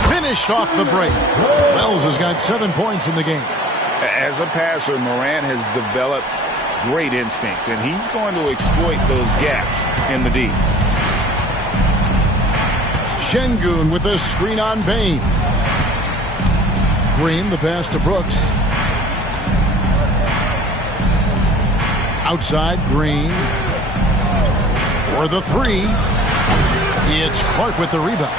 Finished off the break. Wells has got 7 points in the game. As a passer, Morant has developed great instincts, and he's going to exploit those gaps in the D. Şengün with a screen on Bain. Green, the pass to Brooks. Outside, Green. For the three. It's Clark with the rebound.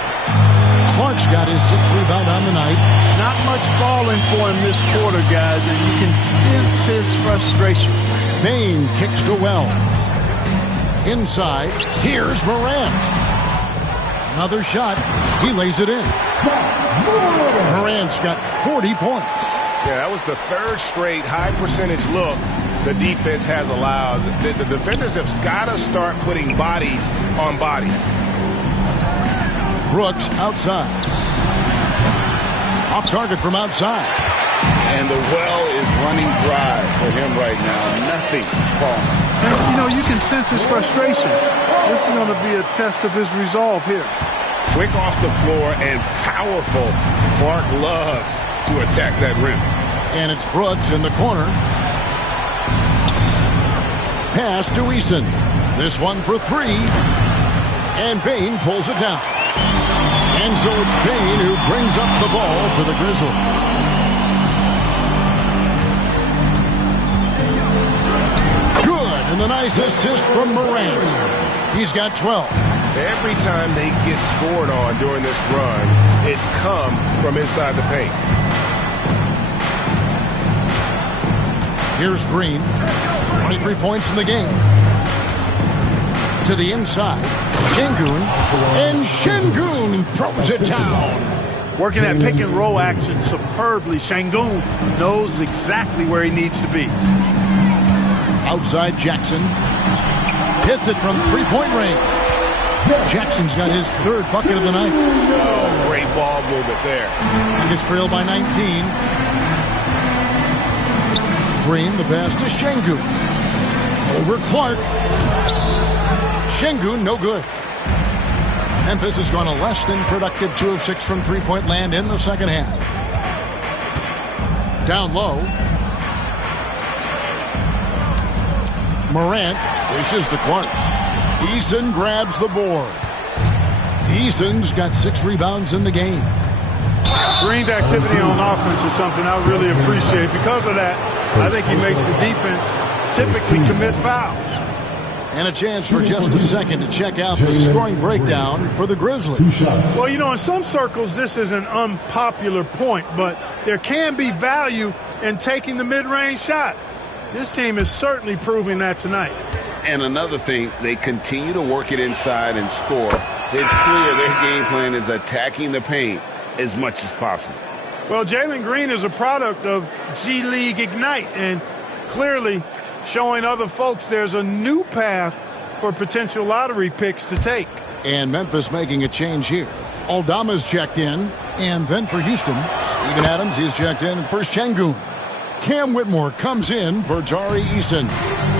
Clark's got his 6th rebound on the night. Not much falling for him this quarter, guys, and you can sense his frustration. Bain kicks to Wells. Inside, here's Morant. Another shot. He lays it in. Morant's got 40 points. Yeah, that was the third straight high percentage look the defense has allowed. The defenders have got to start putting bodies on bodies. Brooks outside. Off target from outside. And the well is running dry for him right now. Nothing falling. And, you know, you can sense his frustration. This is going to be a test of his resolve here. Quick off the floor and powerful. Clark loves to attack that rim. And it's Brooks in the corner. Pass to Eason. This one for three. And Bain pulls it down. And so it's Bain who brings up the ball for the Grizzlies. Good. And the nice assist from Morant. He's got 12. Every time they get scored on during this run, it's come from inside the paint. Here's Green. 23 points in the game. To the inside. Şengün. And Şengün throws it down. Working that pick and roll action superbly. Şengün knows exactly where he needs to be. Outside Jackson. Hits it from three-point range. Jackson's got his 3rd bucket of the night. Oh, great ball movement there. Nuggets trail by 19. Green, the pass to Şengün. Over Clark. Şengün, no good. Memphis has gone a less than productive 2 of 6 from three-point land in the second half. Down low. Morant dishes to Clark. Eason grabs the board. Eason's got 6 rebounds in the game. Green's activity on offense is something I really appreciate. Because of that, I think he makes the defense typically commit fouls. And a chance for just a second to check out the scoring breakdown for the Grizzlies. Well, you know, in some circles, this is an unpopular point, but there can be value in taking the mid-range shot. This team is certainly proving that tonight. And another thing, they continue to work it inside and score. It's clear their game plan is attacking the paint as much as possible. Well, Jalen Green is a product of G League Ignite, and clearly showing other folks there's a new path for potential lottery picks to take. And Memphis making a change here. Aldama's checked in, and then for Houston, Steven Adams is checked in for Şengün. Cam Whitmore comes in for Tari Eason.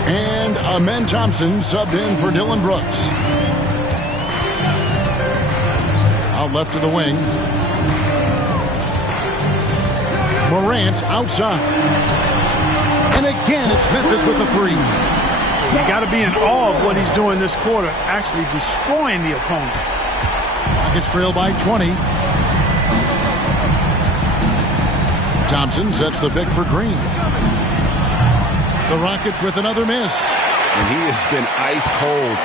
And Amen Thompson subbed in for Dylan Brooks. Out left to the wing. Morant outside. And again, it's Memphis with the three. You got to be in awe of what he's doing this quarter, actually destroying the opponent. Rockets trail by 20. Thompson sets the pick for Green. The Rockets with another miss. And he has been ice cold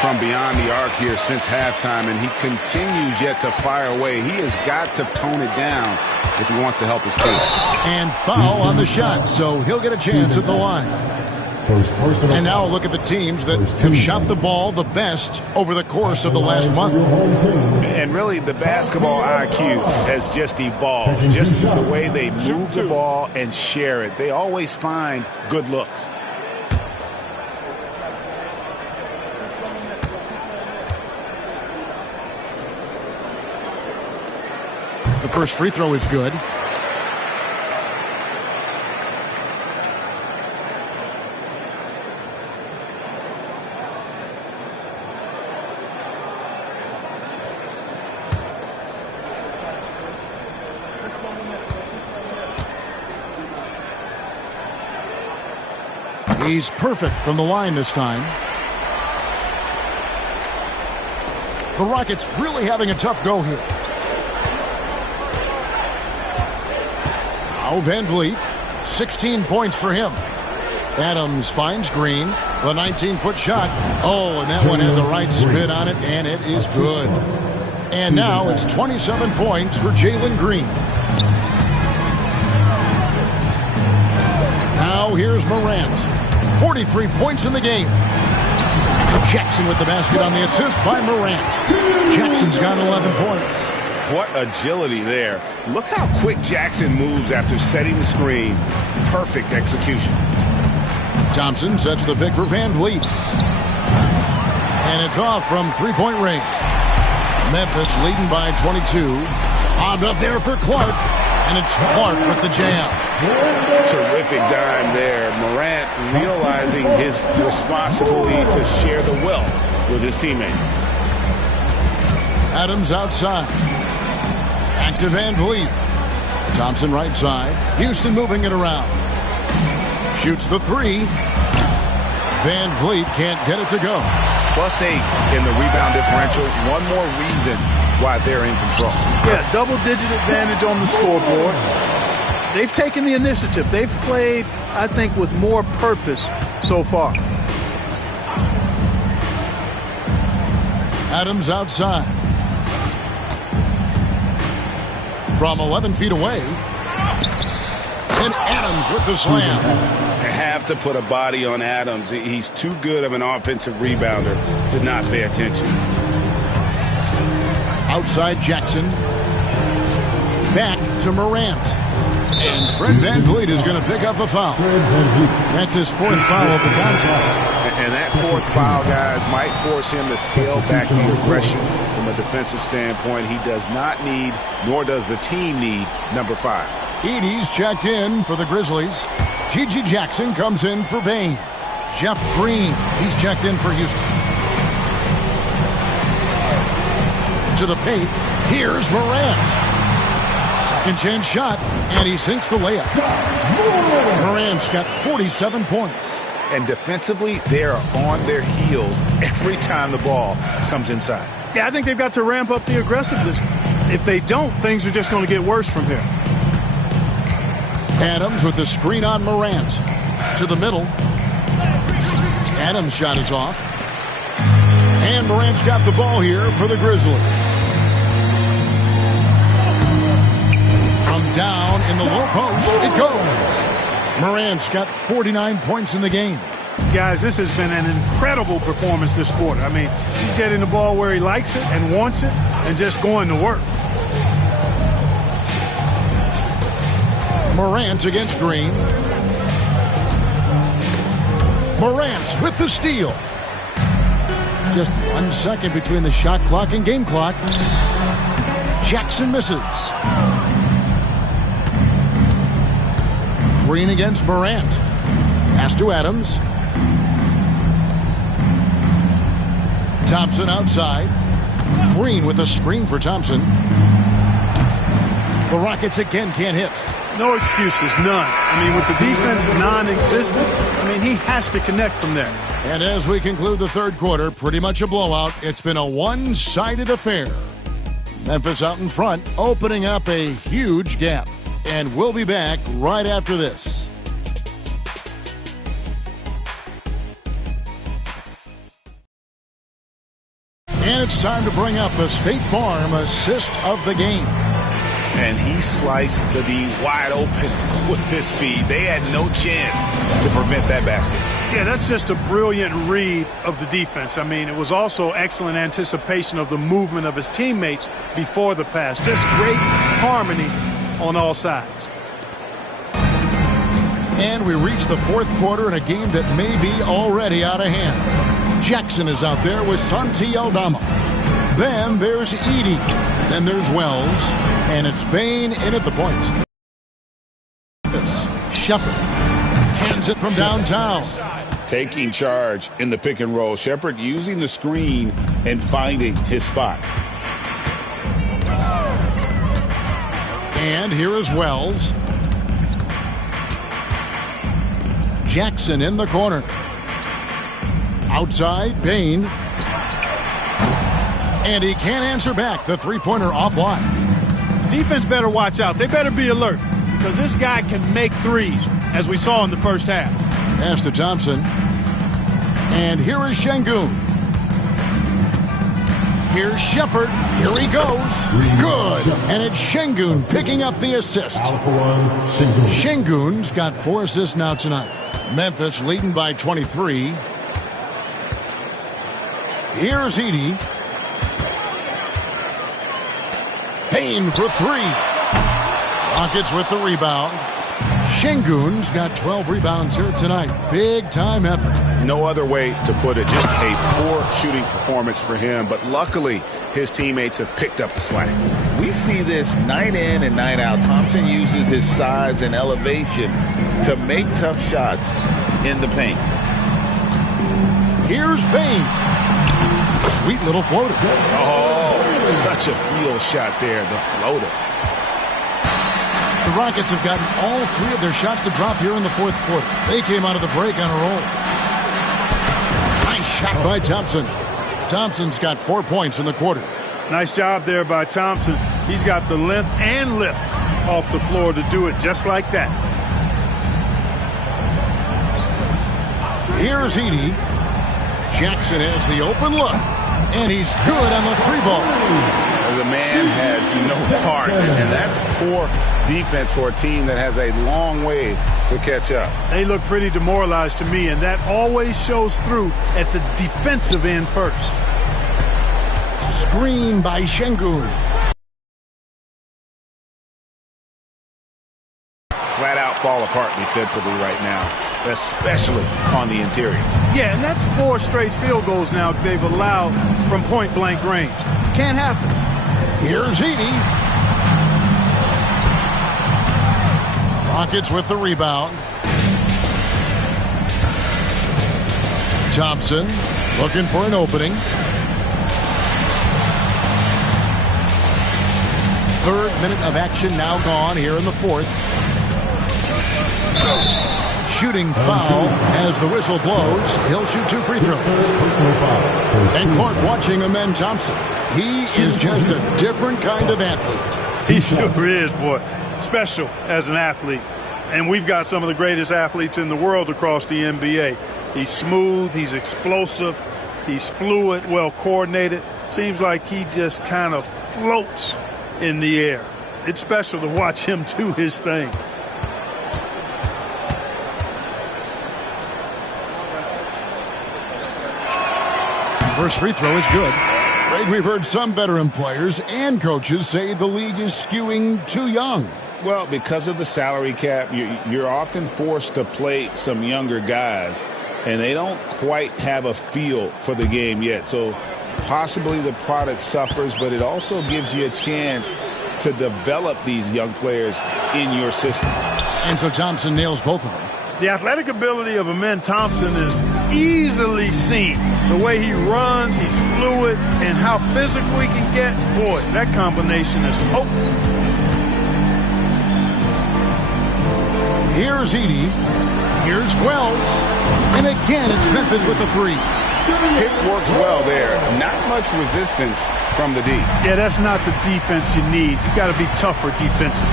from beyond the arc here since halftime, and he continues yet to fire away. He has got to tone it down if he wants to help his team. And foul on the shot, so he'll get a chance at the line. And now look at the teams that have shot the ball the best over the course of the last month. And really, the basketball IQ has just evolved. Just the way they move the ball and share it. They always find good looks. The first free throw is good. He's perfect from the line this time. The Rockets really having a tough go here. Now Van Vliet, 16 points for him. Adams finds Green, the 19-foot shot. Oh, and that one had the right spin on it, and it is good. And now it's 27 points for Jalen Green. Now here's Morant. 43 points in the game. Jackson with the basket on the assist by Morant. Jackson's got 11 points. What agility there. Look how quick Jackson moves after setting the screen. Perfect execution. Thompson sets the pick for Van Vliet. And it's off from three-point range. Memphis leading by 22. On up there for Clark. And it's Clark with the jam. Terrific dime there. Morant realizing his responsibility to share the wealth with his teammates. Adams outside. Back to Van Vliet. Thompson right side. Houston moving it around. Shoots the three. Van Vliet can't get it to go. +8 in the rebound differential. One more reason why they're in control. Yeah, double-digit advantage on the scoreboard. They've taken the initiative. They've played, I think, with more purpose so far. Adams outside. From 11 feet away. And Adams with the slam. They have to put a body on Adams. He's too good of an offensive rebounder to not pay attention. Outside Jackson. Back to Morant. And Fred Van Vliet is going to pick up a foul. That's his fourth foul of the contest. And that fourth foul, guys, might force him to scale back the aggression from a defensive standpoint. He does not need, nor does the team need, number 5. Edey's checked in for the Grizzlies. Gigi Jackson comes in for Bain. Jeff Green, he's checked in for Houston. To the paint, here's Morant. Second chance shot, and he sinks the layup. Morant's got 47 points. And defensively, they are on their heels every time the ball comes inside. Yeah, I think they've got to ramp up the aggressiveness. If they don't, things are just going to get worse from here. Adams with the screen on Morant. To the middle. Adams' shot is off. And Morant's got the ball here for the Grizzlies. From down in the low post, it goes. Morant's got 49 points in the game. Guys, this has been an incredible performance this quarter. I mean, he's getting the ball where he likes it and wants it and just going to work. Morant against Green. Morant with the steal. Just 1 second between the shot clock and game clock. Jackson misses. Green against Morant. Pass to Adams. Thompson outside. Green with a screen for Thompson. The Rockets again can't hit. No excuses, none. I mean, with the defense non-existent, he has to connect from there. And as we conclude the third quarter, pretty much a blowout. It's been a one-sided affair. Memphis out in front, opening up a huge gap. And we'll be back right after this. And it's time to bring up the State Farm assist of the game. And he sliced the D wide open with his speed. They had no chance to prevent that basket. Yeah, that's just a brilliant read of the defense. It was also excellent anticipation of the movement of his teammates before the pass. Just great harmony on all sides. And we reach the fourth quarter in a game that may be already out of hand. Jackson is out there with Santi Aldama. Then there's Edey. Then there's Wells. And it's Bain in at the point. This Shepard hands it from downtown. Taking charge in the pick and roll. Shepard using the screen and finding his spot. And here is Wells. Jackson in the corner. Outside, Bain. And he can't answer back. The three-pointer offline. Defense better watch out. They better be alert because this guy can make threes, as we saw in the first half. Pass to Thompson. And here is Şengün. Here's Shepard. Here he goes. Good. And it's Şengün picking up the assist. Şengün's got 4 assists now tonight. Memphis leading by 23. Here's Edey. Payne for 3. Rockets with the rebound. Şengün's got 12 rebounds here tonight. Big time effort. No other way to put it. Just a poor shooting performance for him. But luckily, his teammates have picked up the slack. We see this night in and night out. Thompson uses his size and elevation to make tough shots in the paint. Here's Bain. Sweet little floater. Oh, such a field shot there, the floater. The Rockets have gotten all 3 of their shots to drop here in the fourth quarter. They came out of the break on a roll. Nice shot by Thompson. Thompson's got 4 points in the quarter. Nice job there by Thompson. He's got the length and lift off the floor to do it just like that. Here's Edey. Jackson has the open look. And he's good on the 3-ball. The man has no heart, and that's poor defense for a team that has a long way to catch up. They look pretty demoralized to me, and that always shows through at the defensive end first. Screen by Şengün. Flat out fall apart defensively right now, especially on the interior. Yeah, and that's 4 straight field goals now they've allowed from point-blank range. Can't happen. Here's Edey. Rockets with the rebound. Thompson looking for an opening. Third minute of action now gone here in the fourth. Shooting foul as the whistle blows. He'll shoot 2 free throws. And Clark watching Amen Thompson. He is just a different kind of athlete. He sure is, boy. Special as an athlete. And we've got some of the greatest athletes in the world across the NBA. He's smooth, he's explosive, he's fluid, well coordinated. Seems like he just kind of floats in the air. It's special to watch him do his thing. First free throw is good. Right, we've heard some veteran players and coaches say the league is skewing too young. Well, because of the salary cap, you're often forced to play some younger guys, and they don't quite have a feel for the game yet. So possibly the product suffers, but it also gives you a chance to develop these young players in your system. And so Thompson nails both of them. The athletic ability of Amen Thompson is easily seen. The way he runs, he's fluid, and how physical he can get. Boy, that combination is potent. Here's Edey. Here's Wells. And again, it's Memphis with the three. It works well there. Not much resistance from the D. Yeah, that's not the defense you need. You got to be tougher defensively.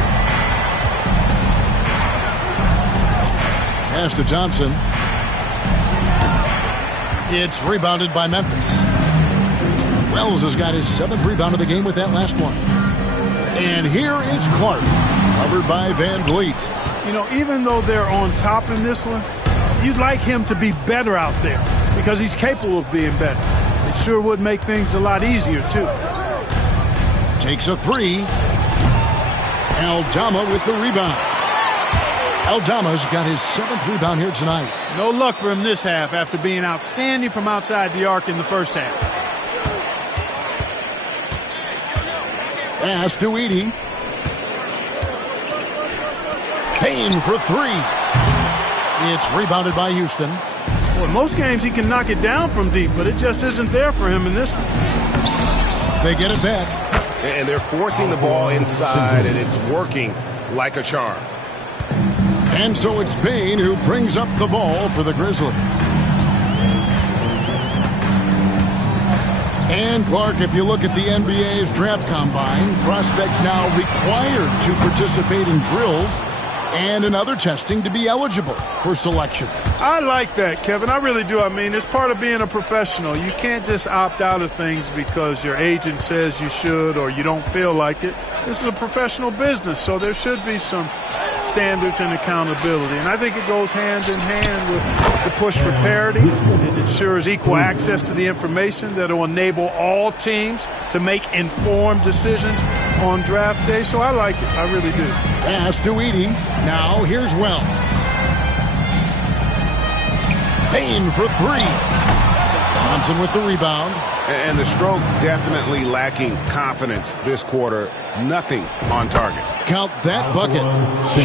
Pass to Johnson. It's rebounded by Memphis. Wells has got his 7th rebound of the game with that last one. And here is Clark, covered by Van Vliet. You know, even though they're on top in this one, you'd like him to be better out there because he's capable of being better. It sure would make things a lot easier, too. Takes a three. Aldama with the rebound. Aldama's got his 7th rebound here tonight. No luck for him this half after being outstanding from outside the arc in the first half. Pass to Edey. Payne for three. It's rebounded by Houston. Well, in most games he can knock it down from deep, but it just isn't there for him in this one. They get it back. And they're forcing the ball inside, and it's working like a charm. And so it's Payne who brings up the ball for the Grizzlies. And Clark, if you look at the NBA's draft combine, prospects now required to participate in drills and in other testing to be eligible for selection. I like that, Kevin. I really do. I mean, it's part of being a professional. You can't just opt out of things because your agent says you should or you don't feel like it. This is a professional business, so there should be some standards and accountability. And I think it goes hand in hand with the push for parity. It ensures equal access to the information that will enable all teams to make informed decisions on draft day. So I like it. I really do. Pass to Edey. Now here's Wells. Payne for three. Johnson with the rebound. And the stroke definitely lacking confidence this quarter. Nothing on target. Count that bucket.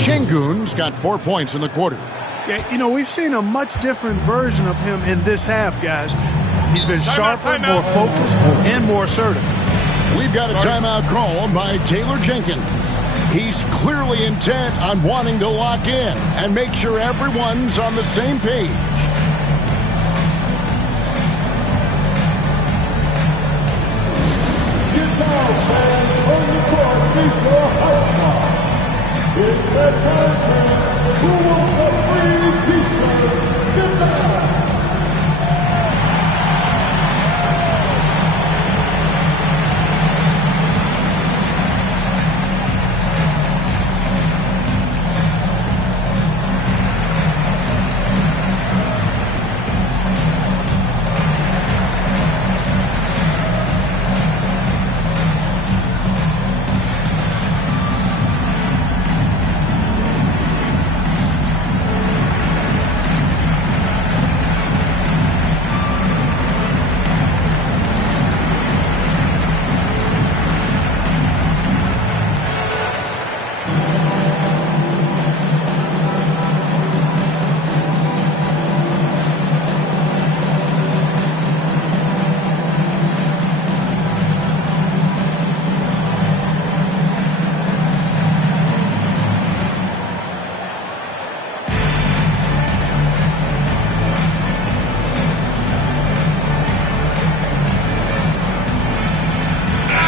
Şengün's got 4 points in the quarter. Yeah, you know, we've seen a much different version of him in this half, guys. He's been sharper, more focused, and more assertive. We've got a timeout called by Taylor Jenkins. He's clearly intent on wanting to lock in and make sure everyone's on the same page. Get down, fans, on the court, meet your hype squad. It's that time, fans. Who wants a free t-shirt? Get down.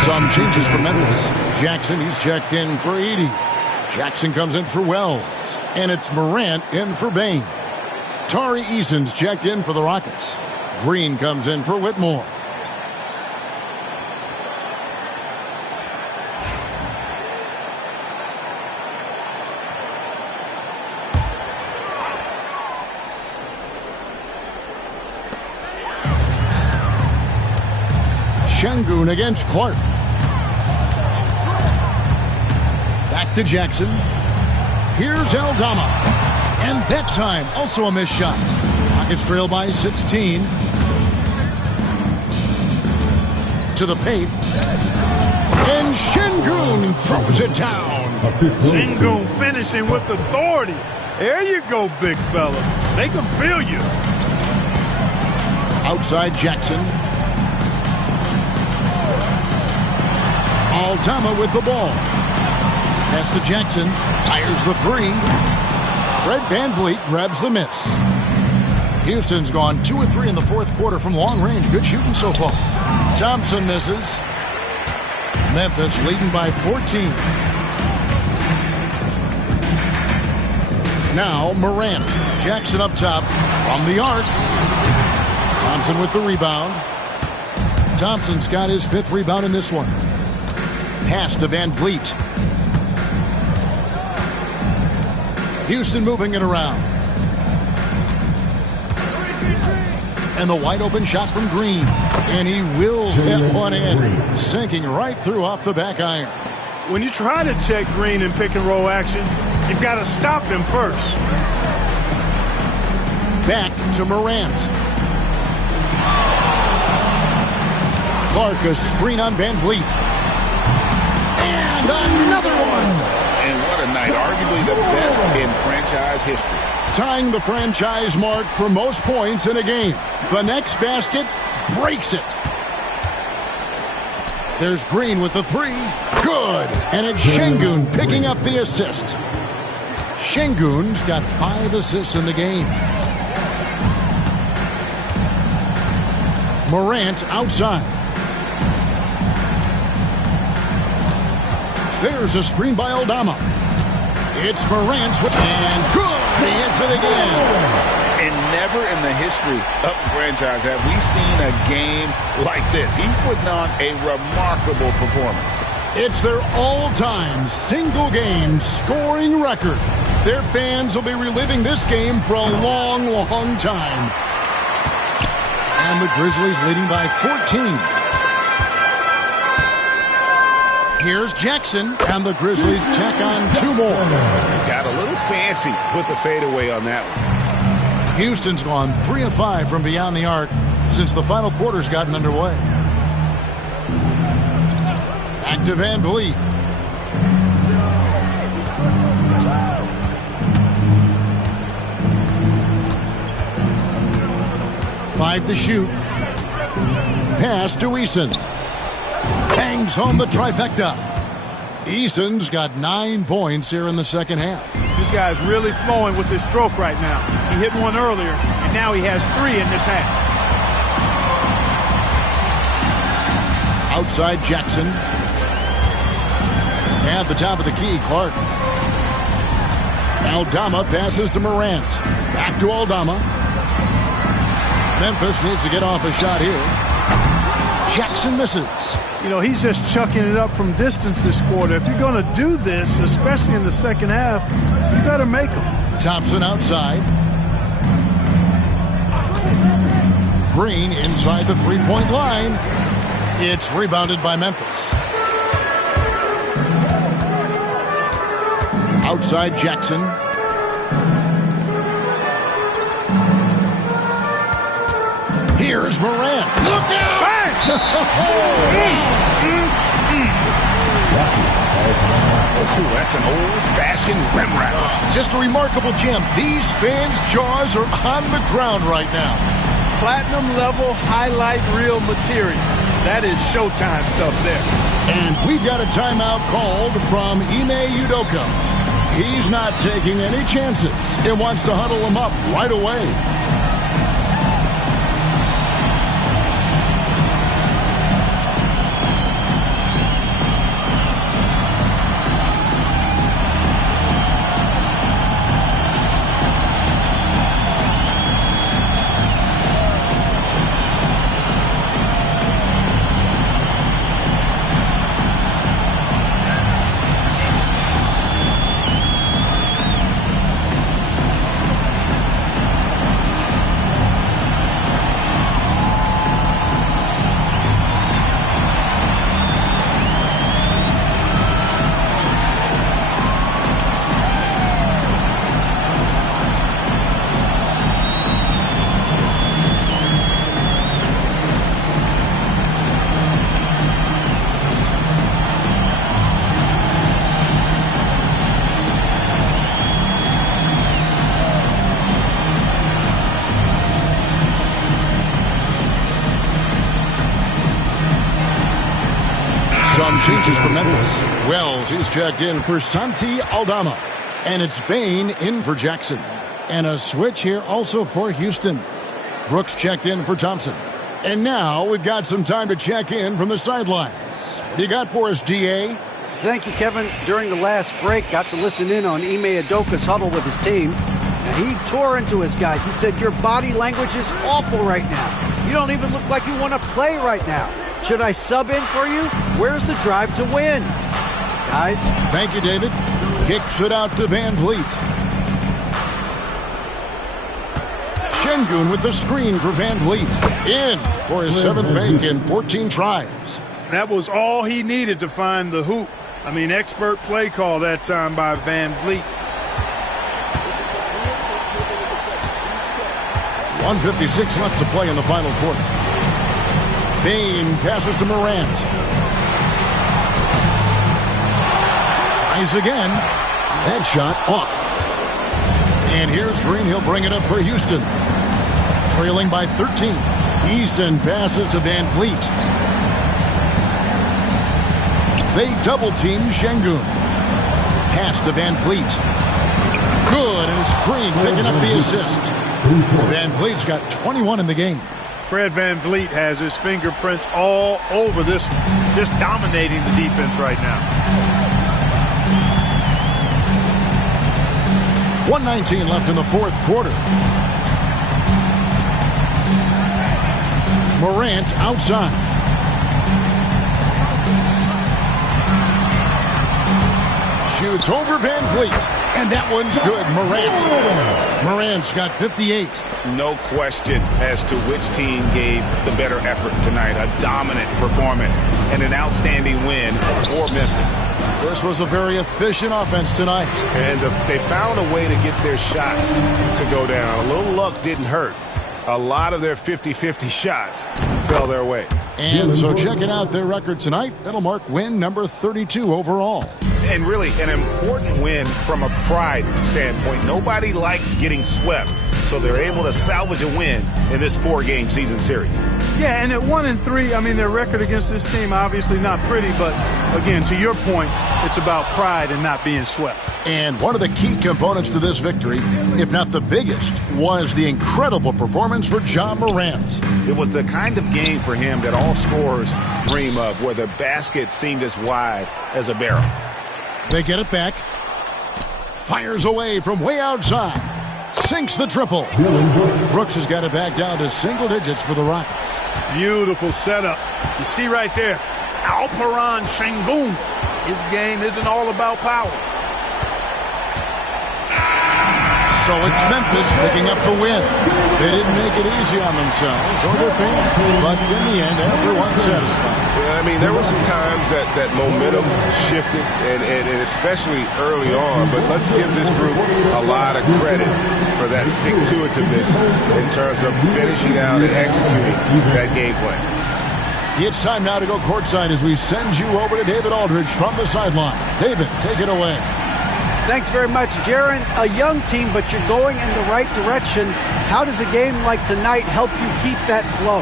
Some changes for Memphis. Jackson, he's checked in for Edey. Jackson comes in for Wells. And it's Morant in for Payne. Tari Eason's checked in for the Rockets. Green comes in for Whitmore. Şengün against Clark. Back to Jackson. Here's Aldama. And that time, also a missed shot. Rockets trail by 16. To the paint. And Şengün throws it down. Şengün finishing with authority. There you go, big fella. They can feel you. Outside Jackson. Aldama with the ball. Pass to Jackson. Fires the three. Fred VanVleet grabs the miss. Houston's gone 2 of 3 in the fourth quarter from long range. Good shooting so far. Thompson misses. Memphis leading by 14. Now Morant. Jackson up top from the arc. Thompson with the rebound. Thompson's got his 5th rebound in this one. Pass to VanVleet. Houston moving it around. And the wide open shot from Green. And he wills that one in. Sinking right through off the back iron. When you try to check Green in pick and roll action, you've got to stop him first. Back to Morant. Clark a screen on VanVleet. And another one. And what a night. Arguably the best in franchise history. Tying the franchise mark for most points in a game. The next basket breaks it. There's Green with the three. Good. And it's Şengün picking up the assist. Şengün's got 5 assists in the game. Morant outside. There's a screen by Aldama. It's Morant and good. He hits it again. And never in the history of the franchise have we seen a game like this. He's putting on a remarkable performance. It's their all-time single-game scoring record. Their fans will be reliving this game for a long, long time. And the Grizzlies leading by 14. Here's Jackson, and the Grizzlies tack on 2 more. Got a little fancy with the fadeaway on that one. Houston's gone 3 of 5 from beyond the arc since the final quarter's gotten underway. Back to VanVleet. Five to shoot. Pass to Eason. Hangs home the trifecta. Eason's got 9 points here in the second half. This guy's really flowing with his stroke right now. He hit one earlier, and now he has 3 in this half. Outside Jackson. At the top of the key, Clark. Aldama passes to Morant. Back to Aldama. Memphis needs to get off a shot here. Jackson misses. You know, he's just chucking it up from distance this quarter. If you're going to do this, especially in the second half, you better make them. Thompson outside. Green inside the three-point line. It's rebounded by Memphis. Outside Jackson. Here's Morant. Look out! Oh, that's an old-fashioned rim wrap. Just a remarkable gem. These fans' jaws are on the ground right now. Platinum level highlight reel material. That is Showtime stuff there. And we've got a timeout called from Ime Udoka. He's not taking any chances and wants to huddle him up right away. switches for Memphis. Wells, he's checked in for Santi Aldama. And it's Bain in for Jackson. And a switch here also for Houston. Brooks checked in for Thompson. And now we've got some time to check in from the sidelines. You got for us, DA? Thank you, Kevin. During the last break, got to listen in on Ime Udoka's huddle with his team. And he tore into his guys. He said, your body language is awful right now. You don't even look like you want to play right now. Should I sub in for you? Where's the drive to win? Guys? Thank you, David. Kicks it out to Van Vliet. Şengün with the screen for Van Vliet. In for his 7th make in 14 tries. That was all he needed to find the hoop. I mean, expert play call that time by Van Vliet. 1:56 left to play in the final quarter. Bain passes to Morant. Tries again. That shot off. And here's Green. He'll bring it up for Houston. Trailing by 13. Easton passes to Van Vliet. They double-team Şengün. Pass to Van Vliet. Good, and it's Green picking up the assist. Van Vliet's got 21 in the game. Fred Van Vliet has his fingerprints all over this, just dominating the defense right now. 1:19 left in the fourth quarter. Morant outside. Shoots over Van Vliet. And that one's good. Morant's got 58. No question as to which team gave the better effort tonight. A dominant performance and an outstanding win for Memphis. This was a very efficient offense tonight. And they found a way to get their shots to go down. A little luck didn't hurt. A lot of their 50-50 shots fell their way. And so checking out their record tonight, that'll mark win number 32 overall. And really an important win from a pride standpoint. Nobody likes getting swept, so they're able to salvage a win in this 4-game season series. Yeah, and at 1-3, I mean, their record against this team obviously not pretty, but again, to your point, it's about pride and not being swept. And one of the key components to this victory, if not the biggest, was the incredible performance for Ja Morant. It was the kind of game for him that all scorers dream of, where the basket seemed as wide as a barrel. They get it back. Fires away from way outside. Sinks the triple. Brooks has got it back down to single digits for the Rockets. Beautiful setup. You see right there, Alperen Şengün. His game isn't all about power. So it's Memphis picking up the win. They didn't make it easy on themselves or their fans, but in the end, everyone's satisfied. Yeah, I mean, there were some times that momentum shifted, and especially early on, but let's give this group a lot of credit for that stick-to-itiveness in terms of finishing out and executing that game plan. It's time now to go courtside as we send you over to David Aldridge from the sideline. David, take it away. Thanks very much, Jaron. A young team, but you're going in the right direction. How does a game like tonight help you keep that flow?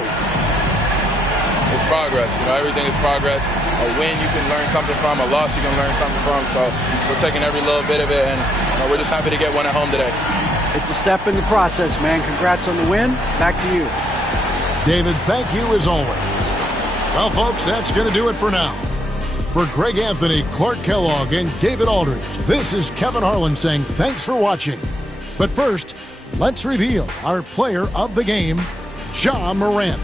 It's progress. You know, everything is progress. A win you can learn something from. A loss you can learn something from. So we're taking every little bit of it, and we're just happy to get one at home today. It's a step in the process, man. Congrats on the win. Back to you. David, thank you as always. Well, folks, that's going to do it for now. For Greg Anthony, Clark Kellogg, and David Aldridge, this is Kevin Harlan saying thanks for watching. But first, let's reveal our player of the game, Ja Morant.